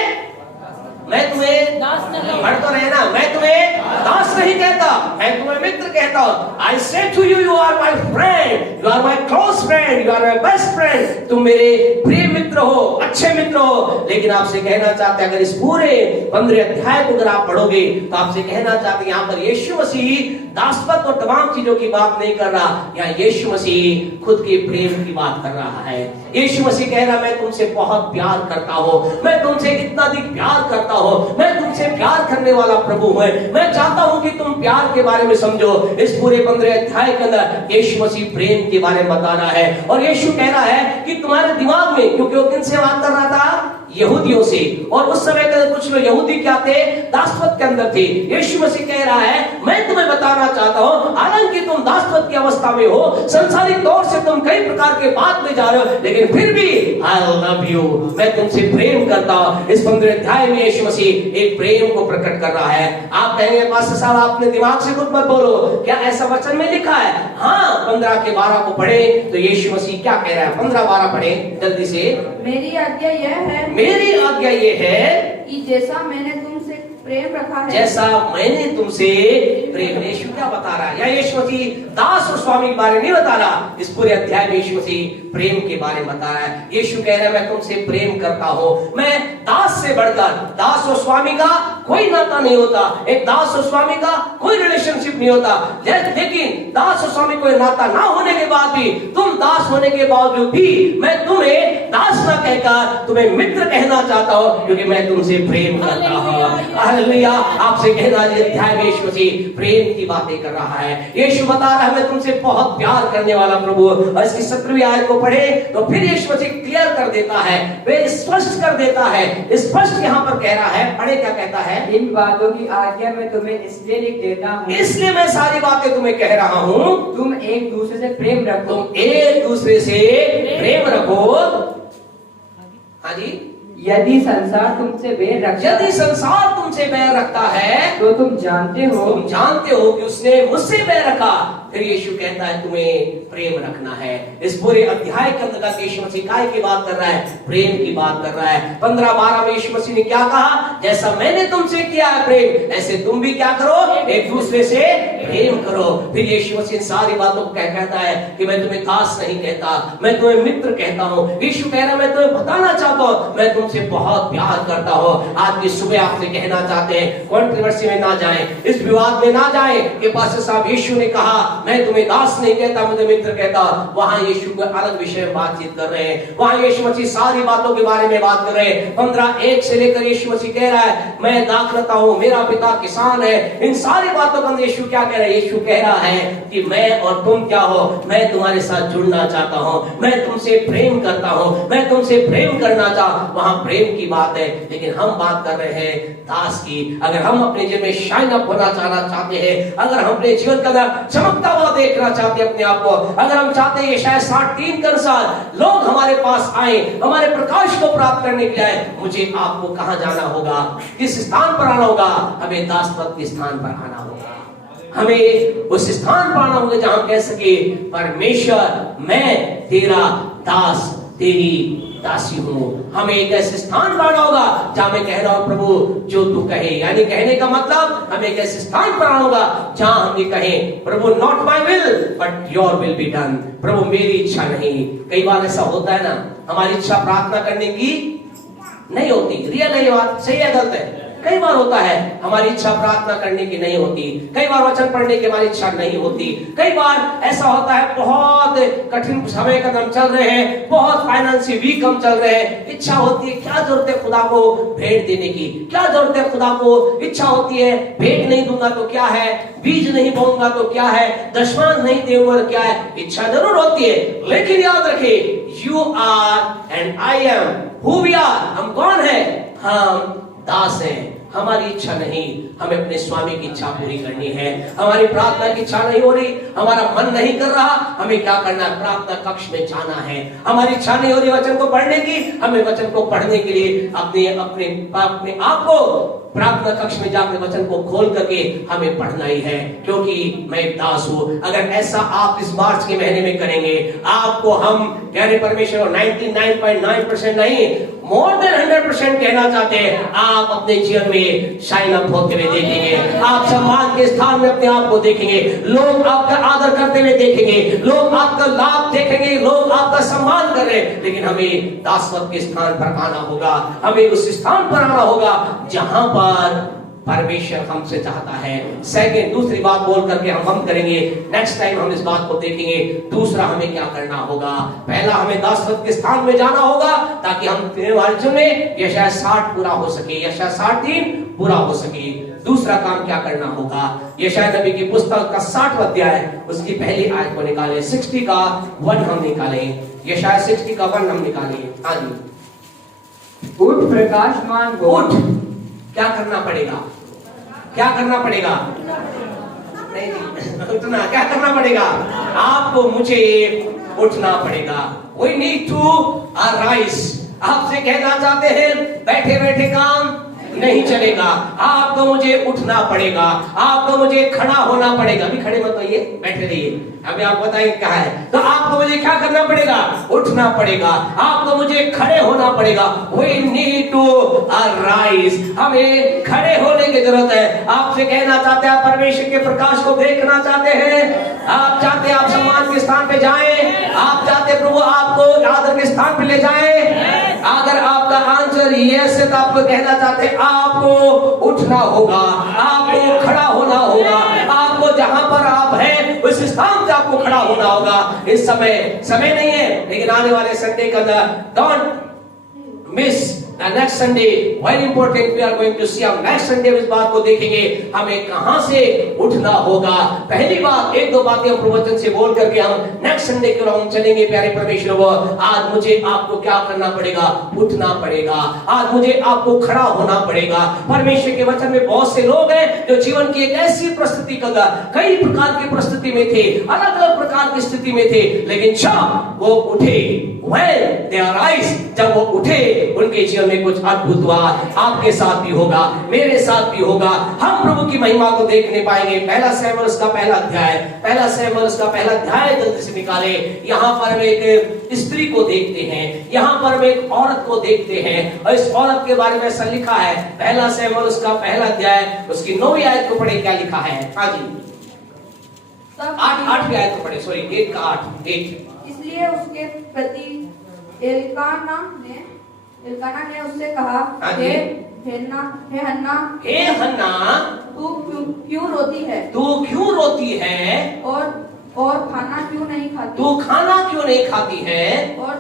दास नहीं, पढ़ तो रहना, मैं तुम्हें दास नहीं कहता, मैं तुम्हें मित्र कहता हूँ। I say to you, you are my friend, you are my close friend, you are my best friend. तुम मेरे प्रिय मित्र हो, अच्छे मित्र हो। लेकिन आपसे कहना चाहते हैं, अगर इस पूरे 15 अध्याय को अगर आप पढ़ोगे तो आपसे कहना चाहते हैं यहाँ पर यीशु मसीह दासत्व और तमाम चीजों की बात नहीं कर रहा, यहाँ यीशु मसीह खुद के प्रेम की बात कर रहा है। यीशु मसीह कह रहा मैं तुमसे बहुत प्यार करता हूँ, मैं तुमसे कितना अधिक प्यार करता हूँ, मैं तुमसे प्यार करने वाला प्रभु हूँ। मैं चाहता हूँ कि तुम प्यार के बारे में समझो। इस पूरे 15 अध्याय के अंदर यीशु मसीह प्रेम के बारे में बता रहा है, और यीशु कह रहा है कि तुम्हारे दिमाग में, क्योंकि वो किनसे बात कर रहा था? यहूदियों से, और उस समय के कुछ लोग यहूदी क्या थे? दासत्व के अंदर थे। यीशु मसीह कह रहा है मैं तुम्हें बताना चाहता हूं, हालांकि तुम दासत्व की अवस्था में हो, संसारिक तौर से तुम कई प्रकार के बात में जा रहे हो, लेकिन फिर भी आई लव यू, मैं तुमसे प्रेम करता हूं। इस 15 अध्याय में यीशु मसीह एक प्रेम को प्रकट कर रहा है। आप कहेंगे पास्टर साहब आपने दिमाग से कुछ मत बोलो, क्या ऐसा वचन में लिखा है? हाँ, 15 के 12 को पढ़े तो यीशु मसीह क्या कह रहा है? 15-12 पढ़े जल्दी से। मेरी आज्ञा यह है, मेरी आज्ञा ये है कि जैसा मैंने तुमसे प्रेम रखा है, जैसा मैंने तुमसे प्रेम। यीशु क्या बता रहा है? या यीशु मसीह दास और स्वामी के बारे में नहीं बता रहा, इस पूरे अध्याय में यीशु मसीह प्रेम के बारे में बता रहा है। यीशु कह रहा है मैं तुमसे प्रेम करता हूं। मैं दास से बढ़कर, दास और स्वामी का कोई नाता नहीं होता, एक दास और स्वामी का कोई रिलेशनशिप नहीं होता, लेकिन दास और स्वामी कोई नाता ना होने के बाद भी, तुम दास होने के बावजूद भी मैं तुम्हें दास ना कहकर तुम्हें मित्र कहना चाहता हूं, क्योंकि मैं तुमसे प्रेम करता हूं। हालेलुया। आपसे कहना ये अध्याय में यीशु मसीह प्रेम की बातें कर रहा है। यीशु बता रहा है मैं तुमसे बहुत प्यार करने वाला प्रभु। और इसकी 17वीं आयत को पढ़े तो फिर यीशु मसीह क्लियर कर देता है, वे स्पष्ट कर देता है, स्पष्ट यहाँ पर कह रहा है। पढ़े क्या कहता है? इन बातों की आज्ञा मैं तुम्हें इसलिए लिख देता हूँ, इसलिए मैं सारी बातें तुम्हें कह रहा हूँ, तुम एक दूसरे से प्रेम रखो। तुम एक दूसरे से प्रेम रखो। हाँ जी। यदि संसार तुमसे बैर रखता है तो तुम जानते हो कि उसने मुझसे बैर रखा। फिर यीशु कहता है तुम्हें प्रेम रखना है। इस पूरे अध्याय के अंतर्गत यीशु मसीह काय की बात कर रहा है? प्रेम की बात कर रहा है। 15-12 में यीशु मसीह ने क्या कहा? जैसा मैंने तुमसे किया है प्रेम, ऐसे तुम भी क्या करो? एक दूसरे से प्रेम करो। फिर यीशु मसीह सारी बातों को कहता है कि मैं तुम्हें दास नहीं कहता, मैं तुम्हें मित्र कहता हूँ। यीशु कह रहा है मैं तुम्हें बताना चाहता हूँ मैं तुमसे बहुत प्यार करता हूँ। आज की सुबह आपसे कहना चाहते हैं कंट्रोवर्सी में ना जाएं, इस विवाद में ना जाएं कि पास्टर साहब यीशु ने कहा मैं तुम्हें दास नहीं कहता, मैं मित्र कहता। वहां यीशु को अलग विषय में बातचीत कर रहे हैं। वहां यीशु मसीह सारी बातों के बारे में बात कर रहे हैं। 15:1 से लेकर यीशु मसीह कह रहा है मैं दाखलता हूं, मेरा पिता किसान है। इन सारी बातों का यीशु क्या कह रहा है? यीशु कह रहा है कि मैं और तुम क्या हो, मैं तुम्हारे साथ जुड़ना चाहता हूं, मैं तुमसे प्रेम करता हूं, मैं तुमसे प्रेम करना चाहता। वहां प्रेम की बात है, लेकिन हम बात कर रहे हैं दास की। अगर हम अपने जीवन में शाइन अप होना चाहते हैं, अगर हम अपने जीवन का चमकता हुआ देखना चाहते हैं अपने आप को, अगर हम चाहते हैं शायद 63 के अनुसार लोग हमारे पास आए, हमारे प्रकाश को प्राप्त करने के लिए, मुझे आपको कहां जाना होगा? किस स्थान पर आना होगा? हमें दासत्व के स्थान पर आना होगा। हमें उस स्थान पर आना होगा जहां हम कह सके परमेश्वर मैं तेरा दास तेरी दासी हूं। हमें एक ऐसे स्थान पाना होगा जहां मैं कह रहा हूं प्रभु जो तू कहे, यानी कहने का मतलब हमें एक ऐसे स्थान पर आना होगा जहां हम ये कहें प्रभु not my will but your will be done. प्रभु मेरी इच्छा नहीं। कई बार ऐसा होता है ना, हमारी इच्छा प्रार्थना करने की नहीं होती। रियल है ये बात, सही है गलत है? कई बार होता है हमारी इच्छा प्रार्थना करने की नहीं होती, कई बार वचन पढ़ने की हमारी इच्छा नहीं होती, कई बार ऐसा होता है बहुत कठिन समय का हम चल रहे हैं, बहुत फाइनेंशियल वीक हम चल रहे हैं, इच्छा होती है क्या जरूरत है खुदा को भेंट देने की, क्या जरूरत है खुदा को, इच्छा होती है भेंट नहीं दूंगा तो क्या है, बीज नहीं बोऊंगा तो क्या है, दशमांश नहीं दूंगा तो क्या है। इच्छा जरूर होती है, लेकिन याद रखिए you are and I am who we are. हम कौन है? हम दास हैं। हमारी इच्छा नहीं, हमें अपने स्वामी की इच्छा पूरी करनी है। हमारी प्रार्थना की इच्छा नहीं हो रही, हमारा मन नहीं कर रहा, हमें क्या करना है? प्रार्थना कक्ष में जाना है। हमारी इच्छा नहीं हो रही वचन को पढ़ने की, हमें वचन को पढ़ने के लिए अपने अपने अपने आप को प्रार्थना कक्ष में जाकर वचन को खोल करके हमें पढ़ना ही है, क्योंकि मैं एक दास हूं। अगर ऐसा आप इस मार्च के महीने में करेंगे, आपको हम कह रहे परमेश्वर 99.9% नहीं, मोर देन 100% कहना चाहते हैं, आप अपने जीवन में शाइन अप होते हुए देखेंगे। आप सम्मान के स्थान में अपने आप को देखेंगे, लोग आपका आदर करते हुए देखेंगे, लोग आपका लाभ देखेंगे, लोग आपका सम्मान कर रहे हैं। लेकिन हमें दासत्व के स्थान पर आना होगा, हमें उस स्थान पर आना होगा जहां पर परमेश्वर हमसे चाहता है। सेकंड, दूसरी बात बोल करके हम बंद करेंगे, नेक्स्ट टाइम हम इस बात को देखेंगे। दूसरा हमें क्या करना होगा? पहला हमें दासत्व के स्थान में जाना होगा ताकि हम यशायाह 60 पूरा हो सके, यशायाह 60 दिन पूरा हो सके। दूसरा काम क्या करना होगा? यशायाह नबी की पुस्तक का 60वां अध्याय उसकी पहली आयत को निकालें, 60 का 1 हम निकालें, यशायाह 60 का 1 हम निकालें। हाँ जी, उठ प्रकाशमान हो। उठ, क्या करना पड़ेगा? क्या करना पड़ेगा? नहीं उठना, क्या करना पड़ेगा? आपको मुझे उठना पड़ेगा। We need to arise। आपसे कहना चाहते हैं बैठे बैठे काम नहीं चलेगा, आपको मुझे उठना पड़ेगा, आपको मुझे खड़ा होना पड़ेगा। अभी खड़े मत होइए, बैठे रहिए, अभी आप बताएंगे क्या है। तो आपको मुझे क्या करना पड़ेगा? उठना पड़ेगा, आपको मुझे खड़े होना पड़ेगा। We need to arise। हमें खड़े होने की जरूरत है। आपसे कहना चाहते हैं, परमेश्वर के प्रकाश को देखना चाहते हैं, आप चाहते हैं आप सम्मान के स्थान पे जाएं, आप चाहते हैं प्रभु आपको आदर के स्थान पे ले जाएं। अगर आपका आंसर यस है तो आपको कहना चाहते हैं आपको उठना होगा, आपको खड़ा होना होगा, आपको जहां पर आप हैं उस स्थान से आपको खड़ा होना होगा। इस समय नहीं है, लेकिन आने वाले संडे का don't miss next Sunday, very important. We are going to see, हम नेक्स्ट संडे इस बात को देखेंगे हमें कहां से उठना होगा। पहली बात, एक दो बातें हम प्रवचन से बोल करके हम नेक्स्ट संडे की ओर हम चलेंगे। प्यारे परमेश्वर, आज मुझे आपको क्या करना पड़ेगा? उठना पड़ेगा। आज मुझे आपको खड़ा होना पड़ेगा। परमेश्वर के वचन में बहुत से लोग हैं जो जीवन की एक ऐसी परिस्थिति का कई प्रकार की परिस्थिति में थे, अलग अलग प्रकार की स्थिति में थे, लेकिन जब वो उठे, when they arise, जब वो उठे, उनके जीवन में कुछ अद्भुत हुआ। आपके साथ भी होगा, मेरे साथ भी होगा। हम प्रभु की महिमा को देखने पाएंगे। पहला शमूएल उसका पहला अध्याय जल्दी से निकाले। यहाँ पर हम एक स्त्री को देखते हैं, यहाँ पर हम एक औरत को देखते हैं, और इस औरत के बारे में ऐसा लिखा है। पहला शमूएल उसका पहला अध्याय उसकी 9वीं आयत को पढ़े, क्या लिखा है? हाँ जी, 8वीं आयत को पढ़े, सॉरी 1 का 8। इसलिए उसके प्रति एल्काना ने उससे कहा, हे हन्ना, तू क्यों रोती है? तू क्यों रोती है? और खाना क्यों नहीं खाती? तू खाना क्यों नहीं खाती है? और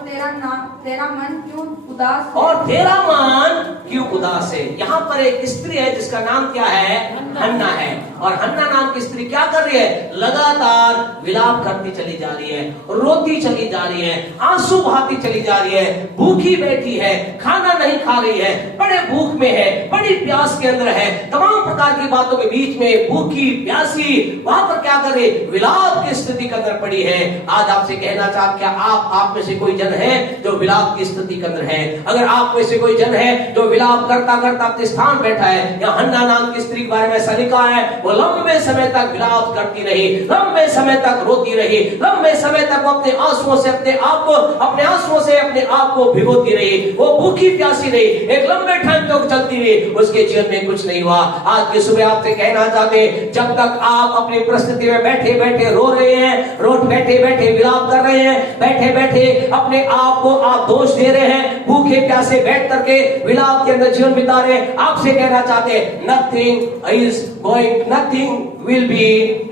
तेरा मन क्यों उदास है? और तेरा मन क्यों उदास है? यहाँ पर एक स्त्री है जिसका नाम क्या है? हन्ना है। और हन्ना नाम की स्त्री क्या कर रही है? लगातार विलाप करती चली जा रही है, रोती चली जा रही है, आंसू बहाती चली जा रही है, भूखी बैठी है, खाना नहीं खा रही है, बड़े भूख में है, बड़ी प्यास के अंदर है, तमाम प्रकार की बातों के बीच में भूखी प्यासी वहां पर क्या कर रही? विलाप के स्थिति के अंदर पड़ी है। आज आपसे कहना चाहता, क्या आप में से कोई जन है जो विलाप की स्थिति के अंदर है? अगर आप में से कोई जन है जो विलाप करता करता अपने स्थान बैठा है, या हन्ना नाम की स्त्री के बारे में ऐसा लिखा है, वो लंबे समय तक विलाप करती रही, लंबे समय तक रोती रही, लंबे समय तक वो अपने आंसुओं से अपने आप को भिगोती रही, वो भूखी प्यासी रही, एक लंबे टाइम तक चलती रही, उसके जीवन में कुछ नहीं हुआ। आज की सुबह आपसे कहना चाहते, जब तक आप अपनी परिस्थिति में बैठे बैठे रो रहे हैं, बैठे बैठे विलाप कर रहे हैं, बैठे बैठे अपने आप को आप दोष दे रहे हैं, भूखे प्यासे बैठ करके विलाप के अंदर जीवन बिता रहे हैं, आपसे कहना चाहते, नथिंग विल बी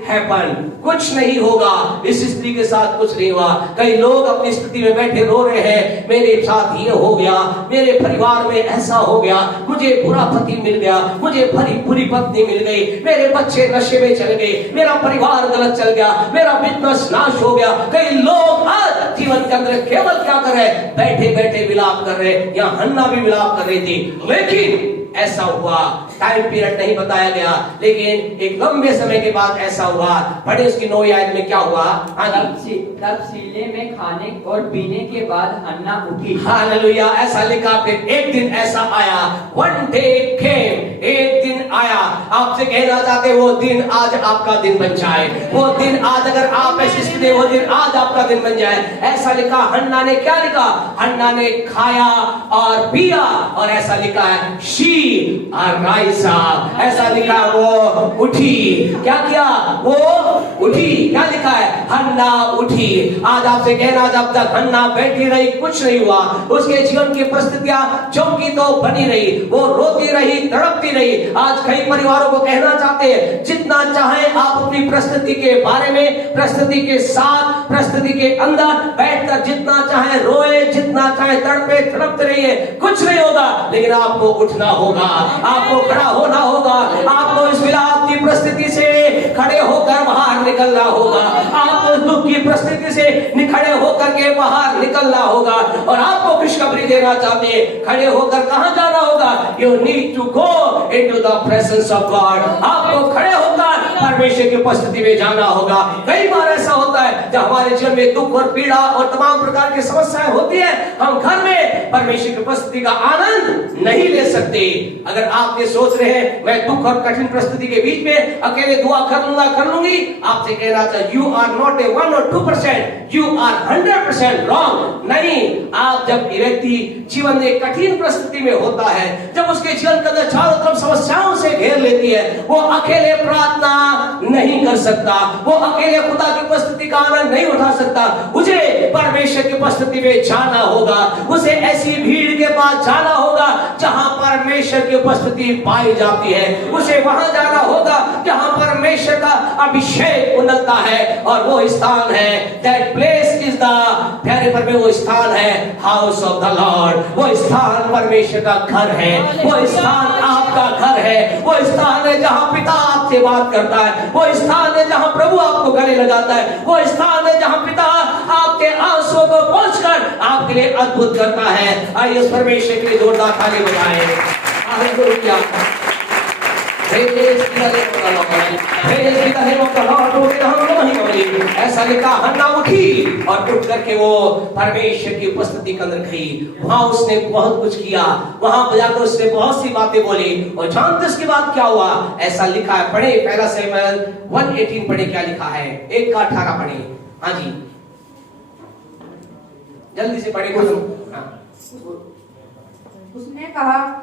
हैपन, कुछ नहीं होगा। इस स्त्री के साथ कुछ नहीं हुआ। कई लोग अपनी स्थिति में बैठे रो रहे हैं, मेरे साथ ये हो गया, मेरे परिवार में ऐसा हो गया, मुझे बुरा पति मिल गया, मुझे बुरी पत्नी मिल गई, मेरे बच्चे नशे में चल गए, मेरा परिवार गलत चल गया, मेरा बिजनेस नाश हो गया। कई लोग आज जीवन के अंदर केवल क्या कर रहे, बैठे बैठे विलाप कर रहे। या हन्ना भी विलाप कर रही थी, लेकिन ऐसा हुआ, टाइम पीरियड नहीं बताया गया, लेकिन एक लंबे समय के बाद ऐसा हुआ। पढ़े उसकी 9 आयत में क्या हुआ। तब सीले में खाने और पीने के बाद हन्ना उठी। हालेलुया, ऐसा लिखा। फिर एक दिन ऐसा आया, वन डे केम, एक दिन आया। आपसे कहना चाहते, वो दिन आज आपका दिन बन जाए, वो दिन आज, अगर आप ऐसी स्थिति, वो दिन आज आपका दिन बन जाए। ऐसा लिखा, हन्ना ने क्या लिखा, हन्ना ने खाया और पिया, और ऐसा लिखा है शी राइसा, ऐसा लिखा वो उठी। क्या किया, वो उठी। क्या लिखा है, हन्ना उठी। आज आपसे कहना, जब तक हन्ना बैठी रही कुछ नहीं हुआ, उसके जीवन की परिस्थितियां चौकी तो बनी रही, वो रोती रही, तड़पती रही। आज कई परिवारों को कहना चाहते हैं, जितना चाहे आप अपनी परिस्थिति के बारे में, परिस्थिति के साथ, परिस्थिति के अंदर बैठकर जितना चाहे रोए, जितना चाहे तड़पे, तड़पते रहिए, कुछ नहीं होगा। लेकिन आपको उठना होगा, आपको खड़ा होना होगा, आपको इस विलाप की परिस्थिति से खड़े होकर बाहर निकलना होगा, आपको इस दुख की परिस्थिति से खड़े होकर के बाहर निकलना होगा। और आपको खुशखबरी देना चाहते हैं, खड़े होकर कहां जाना होगा, you need to go into the presence of God. आपको खड़े होकर परमेश्वर की उपस्थिति में जाना होगा। कई बार ऐसा होता है, जब हमारे जीवन में दुख और पीड़ा और तमाम प्रकार की समस्याएं होती है, हम घर में परमेश्वर की उपस्थिति का आनंद नहीं ले सकते। अगर आप ये सोच रहे हैं, मैं दुख और कठिन परिस्थिति के बीच में अकेले दुआ कर लूंगा, कर लूंगी, आपसे कहना चाहिए, you are not a 1 or 2%, you are 100% wrong. नहीं, आप जब व्यक्ति जीवन में कठिन परिस्थिति में होता है, जब उसके जीवन के अंदर चारों तरफ समस्याओं से घेर लेती है, वो अकेले प्रार्थना नहीं कर सकता, वो अकेले खुदा की उपस्थिति का आनंद नहीं उठा सकता। मुझे परमेश्वर की उपस्थिति में जाना होगा, उसे ऐसी भीड़ के पास जाना होगा जहां परमेश्वर की उपस्थिति पाई जाती है, उसे वहां जाना होगा जहां परमेश्वर का अभिषेक उन्नता है। और वो स्थान है, दैट प्लेस इज द, प्यारे पर में वो स्थान है, हाउस ऑफ द लॉर्ड। वो स्थान परमेश्वर का घर है, वो स्थान आपका घर है, वो स्थान है जहां पिता आपसे बात करता है, वो स्थान है जहां प्रभु आपको गले लगाता है, वो स्थान है जहां पिता आपके आंसुओं को पहुंचकर आपके लिए अद्भुत करता है। आइए परमेश्वर के लिए जोरदार ताली बजाएं। हालेलुया, ऐसा लिखा, हन्ना उठी और उठ करके वो परमेश्वर की उपस्थिति के अंदर गई। वहां उसने बहुत कुछ किया, वहां जाकर उसने बहुत सी बातें बोली। और जानते उसके बाद क्या हुआ, ऐसा लिखा है, पढ़े पहला शमूएल 1:18 पढ़े, क्या लिखा है, 1:18 पढ़े। हाँ जी, जल्दी से पढ़े।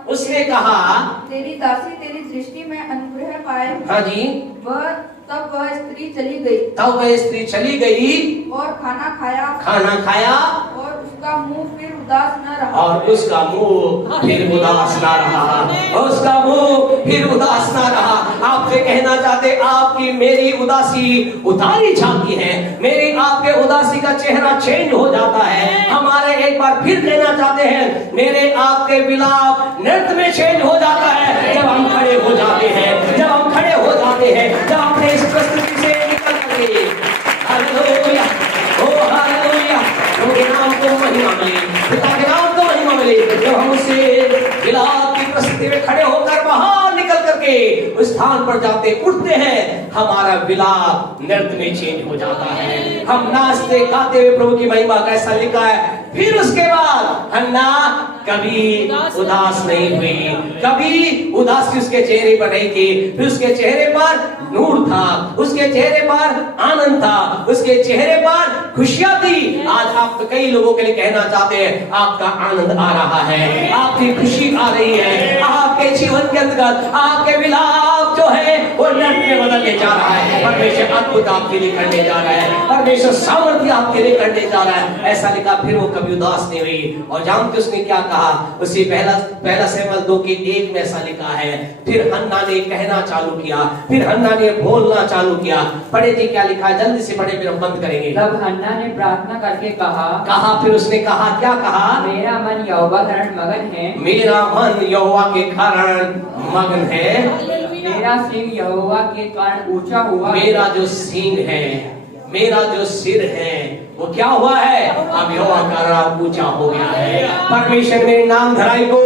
उसने कहा तेरी दासी तेरी दृष्टि में अनुग्रह पाए। हाँ जी, तब वह स्त्री चली गई, और खाना खाया, और उसका मुंह फिर उदास न रहा, आपसे कहना चाहते, आपकी मेरी उदासी उतारी जाती है, मेरी आपके उदासी का चेहरा चेंज हो जाता है। हमारे एक बार फिर कहना चाहते हैं, मेरे आपके विलाप नृत्य में चेंज हो जाता है जब हम खड़े हो जाते हैं, जब हम खड़े हो जाते हैं, जब अपने इस परिस्थिति से निकल करके, हालेलुया, ओ हालेलुया, उनके नाम को महिमा मिले, पिता के नाम को महिमा मिले। जब हम उससे विलाप की परिस्थिति में खड़े होकर बाहर निकल करके उस स्थान स्थान पर जाते उठते हैं, हमारा विलाप नृत्य में चेंज हो जाता है। हम नाचते गाते हुए प्रभु की महिमा, कैसा लिखा है, फिर उसके बाद हन्ना कभी उदास नहीं हुई, कभी उदासी उसके चेहरे पर नहीं थी। फिर उसके चेहरे पर नूर था, उसके चेहरे पर आनंद था, उसके चेहरे पर खुशियां थी। आज आप तो कई लोगों के लिए कहना चाहते हैं, आपका आनंद आ रहा है, आपकी खुशी आ रही है, आपके जीवन के अंतर्गत आपके विलाप जो है वो नृत्य में बदलने जा रहा है। परमेश्वर अद्भुत आपके लिए करने जा रहा है, परमेश्वर सामर्थ्य आपके लिए करने जा रहा है। ऐसा लिखा, फिर वो कभी उदास नहीं हुई। और जानते उसने क्या कहा, उसी पहला शमूएल 2:1 में ऐसा लिखा है, फिर हन्ना ने कहना चालू किया, फिर हन्ना ने बोलना चालू किया। पढ़े जी क्या लिखा है, जल्दी से पढ़े, फिर हम बंद करेंगे। तब हन्ना ने प्रार्थना करके कहा, फिर उसने कहा, क्या कहा, मेरा मन यहोवा कारण मगन है, मेरा मन यहोवा के कारण मगन है, मेरा सिंह यहोवा के कारण ऊंचा हुआ, मेरा जो सींग है, मेरा जो सिर है वो क्या हुआ है, अब यहोवा का नाम ऊंचा हो गया है। परमेश्वर मेरे नाम धराई को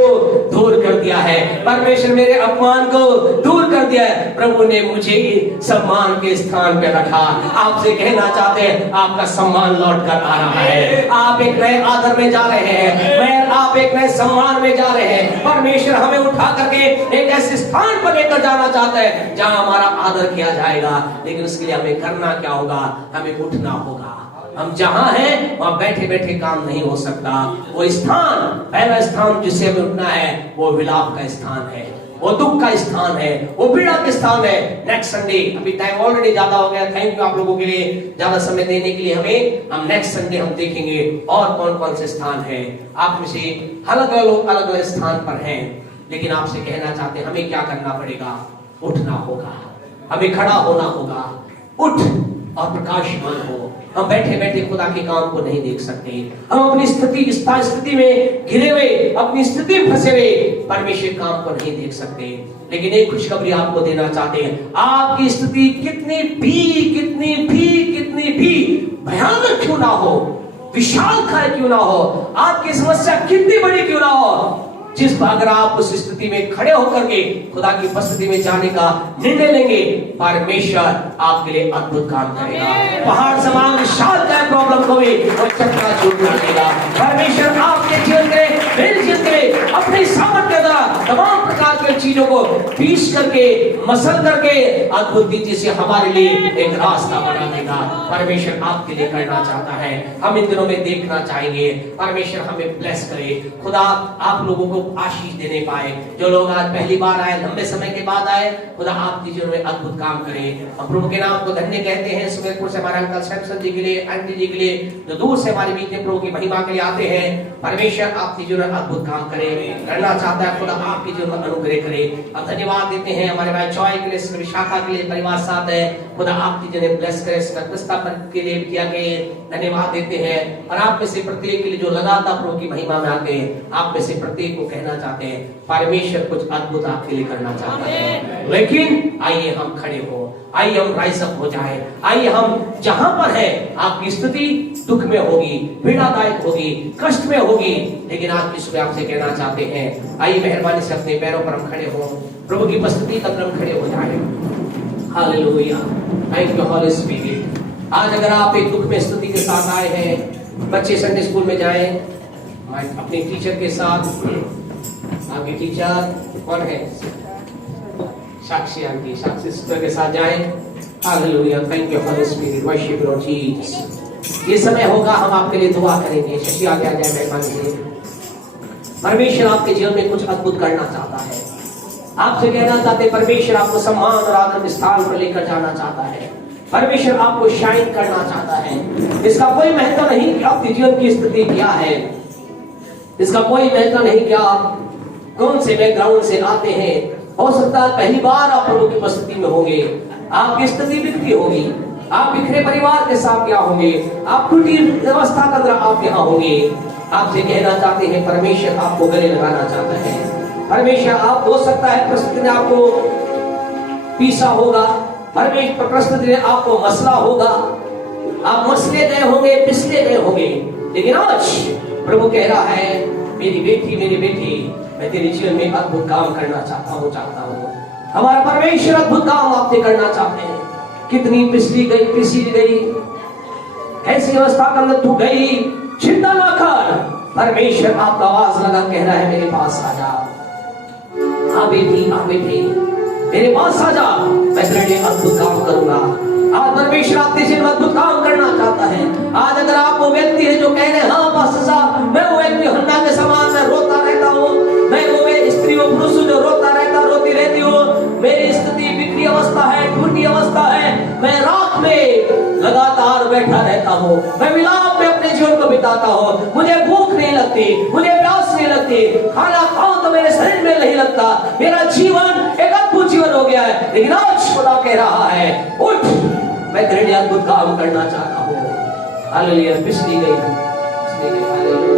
दूर कर दिया है, परमेश्वर मेरे अपमान को दूर कर दिया है। प्रभु ने मुझे सम्मान के स्थान पे रखा। आपसे कहना चाहते हैं, आपका सम्मान लौट कर आ रहा है, आप एक नए आदर में जा रहे हैं, मैं आप एक नए सम्मान में जा रहे हैं। परमेश्वर हमें उठा करके एक ऐसे स्थान पर लेकर जाना चाहता है जहां हमारा आदर किया जाएगा। लेकिन उसके लिए हमें करना क्या होगा, हमें उठना होगा। हम जहां हैं वहां बैठे बैठे काम नहीं हो सकता। वो स्थान, पहला स्थान जिसे हमें उठना है, वो विलाप का स्थान है, वो दुख का स्थान है, वो पीड़ा का स्थान है। नेक्स्ट संडे, अभी टाइम ऑलरेडी ज्यादा हो गया, थैंक यू आप लोगों के लिए ज्यादा समय देने के लिए। हम नेक्स्ट संडे हम देखेंगे और कौन कौन से स्थान है। आप में से अलग अलग लोग अलग अलग स्थान पर हैं, लेकिन आपसे कहना चाहते हैं, हमें क्या करना पड़ेगा, उठना होगा, हमें खड़ा होना होगा। उठ और प्रकाशमान हो। हम बैठे बैठे खुदा के काम को नहीं देख सकते। हम अपनी स्थिति में घिरे हुए, अपनी स्थिति में फंसे हुए परमेश्वर काम को नहीं देख सकते। लेकिन एक खुशखबरी आपको देना चाहते हैं, आपकी स्थिति कितनी भी भयानक क्यों ना हो, विशालकाय क्यों ना हो, आपकी समस्या कितनी बड़ी क्यों ना हो, जिस अगर आप उस स्थिति में खड़े होकर के खुदा की उपस्थिति में जाने का निर्णय लेंगे, परमेश्वर आपके लिए अद्भुत काम करेगा। पहाड़ समान विशालकाय प्रॉब्लम को भी वो चकनाचूर कर देगा। परमेश्वर आपके जीवन के, मेरे जीवन के अपनी सामर्थ्य द्वारा तमाम प्रकार की चीजों को पीस करके, मसल करके अद्भुत रीति से हमारे लिए एक रास्ता बना देगा। परमेश्वर आपके लिए करना चाहता है। हम इन दिनों में देखना चाहेंगे, परमेश्वर हमें ब्लेस करे, खुदा आप लोगों को आशीष देने पाए। जो लोग आज पहली बार आए, लंबे समय के बाद आए, खुदा आपके जीवन में अद्भुत काम करे। हम प्रभु के नाम को धन्य कहते हैं। सुमेरपुर से हमारे अंकल सैमसन जी के लिए, आंटी जी के लिए, जो दूर से हमारे बीच में प्रभु की महिमा के लिए आते हैं, परमेश्वर आपके जीवन में अद्भुत काम करे, करना चाहता है। खुदा आपके जीवन में अनुग्रह करे। अब धन्यवाद देते हैं हमारे भाई जॉय के लिए, विशाखा के लिए, परिवार साथ है, खुदा आपकी जीवन ब्लेस करे। के लिए किया गया धन्यवाद देते हैं। और आप में से प्रत्येक के लिए जो लगातार प्रभु की महिमा में आते हैं, आप में से प्रत्येक को कहना चाहते हैं, परमेश्वर कुछ अद्भुत आपके लिए करना चाहता है। लेकिन आइए हम खड़े हो, आइए हम राइज अप हो जाए, आइए हम जहां पर है, आपकी स्थिति दुख में होगी, पीड़ादायक होगी, कष्ट में होगी, लेकिन आज की सुबह आपसे कहना चाहते हैं, आइए मेहरबानी से अपने पैरों पर हम खड़े हो, प्रभु की उपस्थिति तक हम खड़े हो जाए। Hallelujah, thank you Holi spirit. आज अगर आप एक दुख में स्थिति के साथ आए हैं, बच्चे संडे स्कूल में जाएं अपने टीचर के साथ। आपके टीचर कौन है? साक्षी आंटी, साक्षी सिस्टर के साथ जाएं। Hallelujah, thank you Holi spirit, worship Lord Jesus. ये समय होगा हम आपके लिए दुआ करेंगे। शशि आगे आ जाए मेहरबानी से। परमेश्वर आपके जीवन में कुछ अद्भुत करना चाहता है। आपसे कहना चाहते हैं, परमेश्वर आपको सम्मान और आदर के स्थान पर लेकर जाना चाहता है। परमेश्वर आपको शाइन करना चाहता है। इसका कोई महत्व नहीं कि आपके जीवन की स्थिति क्या है, इसका कोई महत्व नहीं कि आप कौन से बैकग्राउंड से आते हैं। हो सकता है पहली बार आप प्रभु की उपस्थिति में होंगे, आपकी स्थिति बिखरी होगी, आप बिखरे परिवार के साथ यहाँ होंगे, आप टूटी व्यवस्था के अंदर आप यहाँ होंगे। आपसे कहना चाहते हैं, परमेश्वर आपको गले लगाना चाहता है। परमेश्वर आप हो सकता है परिस्थिति ने आपको पीसा होगा, परमेश्वर परिस्थिति ने आपको मसला होगा, आप मसले गए होंगे, पिसले गए होंगे, लेकिन आज प्रभु कह रहा है, मेरी बेटी, मेरी बेटी, मैं तेरे जीवन में अद्भुत काम करना चाहता हूँ। हमारा परमेश्वर अद्भुत काम आपसे करना चाहते हैं। कितनी पिसी गई, कैसी अवस्था के अंदर तू गई, चिंता ना कर। परमेश्वर आपका आवाज लगा कह रहा है मेरे पास आ जा, आ बेटी मेरे पास आ जा, मैं तेरे लिए अद्भुत काम करूंगा। आज परमेश्वर आपके जीवन में अद्भुत काम करना चाहता है। आज अगर आप वो व्यक्ति है जो कह रहे हैं हाँ पास्टर साहब, मैं वो व्यक्ति हन्ना के समान मैं रोता रहता हूँ, मैं वो स्त्री व पुरुष जो रोती रहती हूँ, मेरी स्थिति बिगड़ी अवस्था है, टूटी अवस्था है, मैं रात में लगातार बैठा रहता हूँ, मैं विलाप में अपने जीवन को बिताता हूँ, मुझे भूख नहीं लगती, मुझे प्यास नहीं लगती, खाना खाऊं तो मेरे शरीर में नहीं लगता, मेरा जीवन एक अद्भुत जीवन हो गया है। लेकिन आज खुदा कह रहा है उठ, मैं तेरे लिए अद्भुत काम करना चाहता हूँ। हालेलुया। पिछली गई हालेलुया।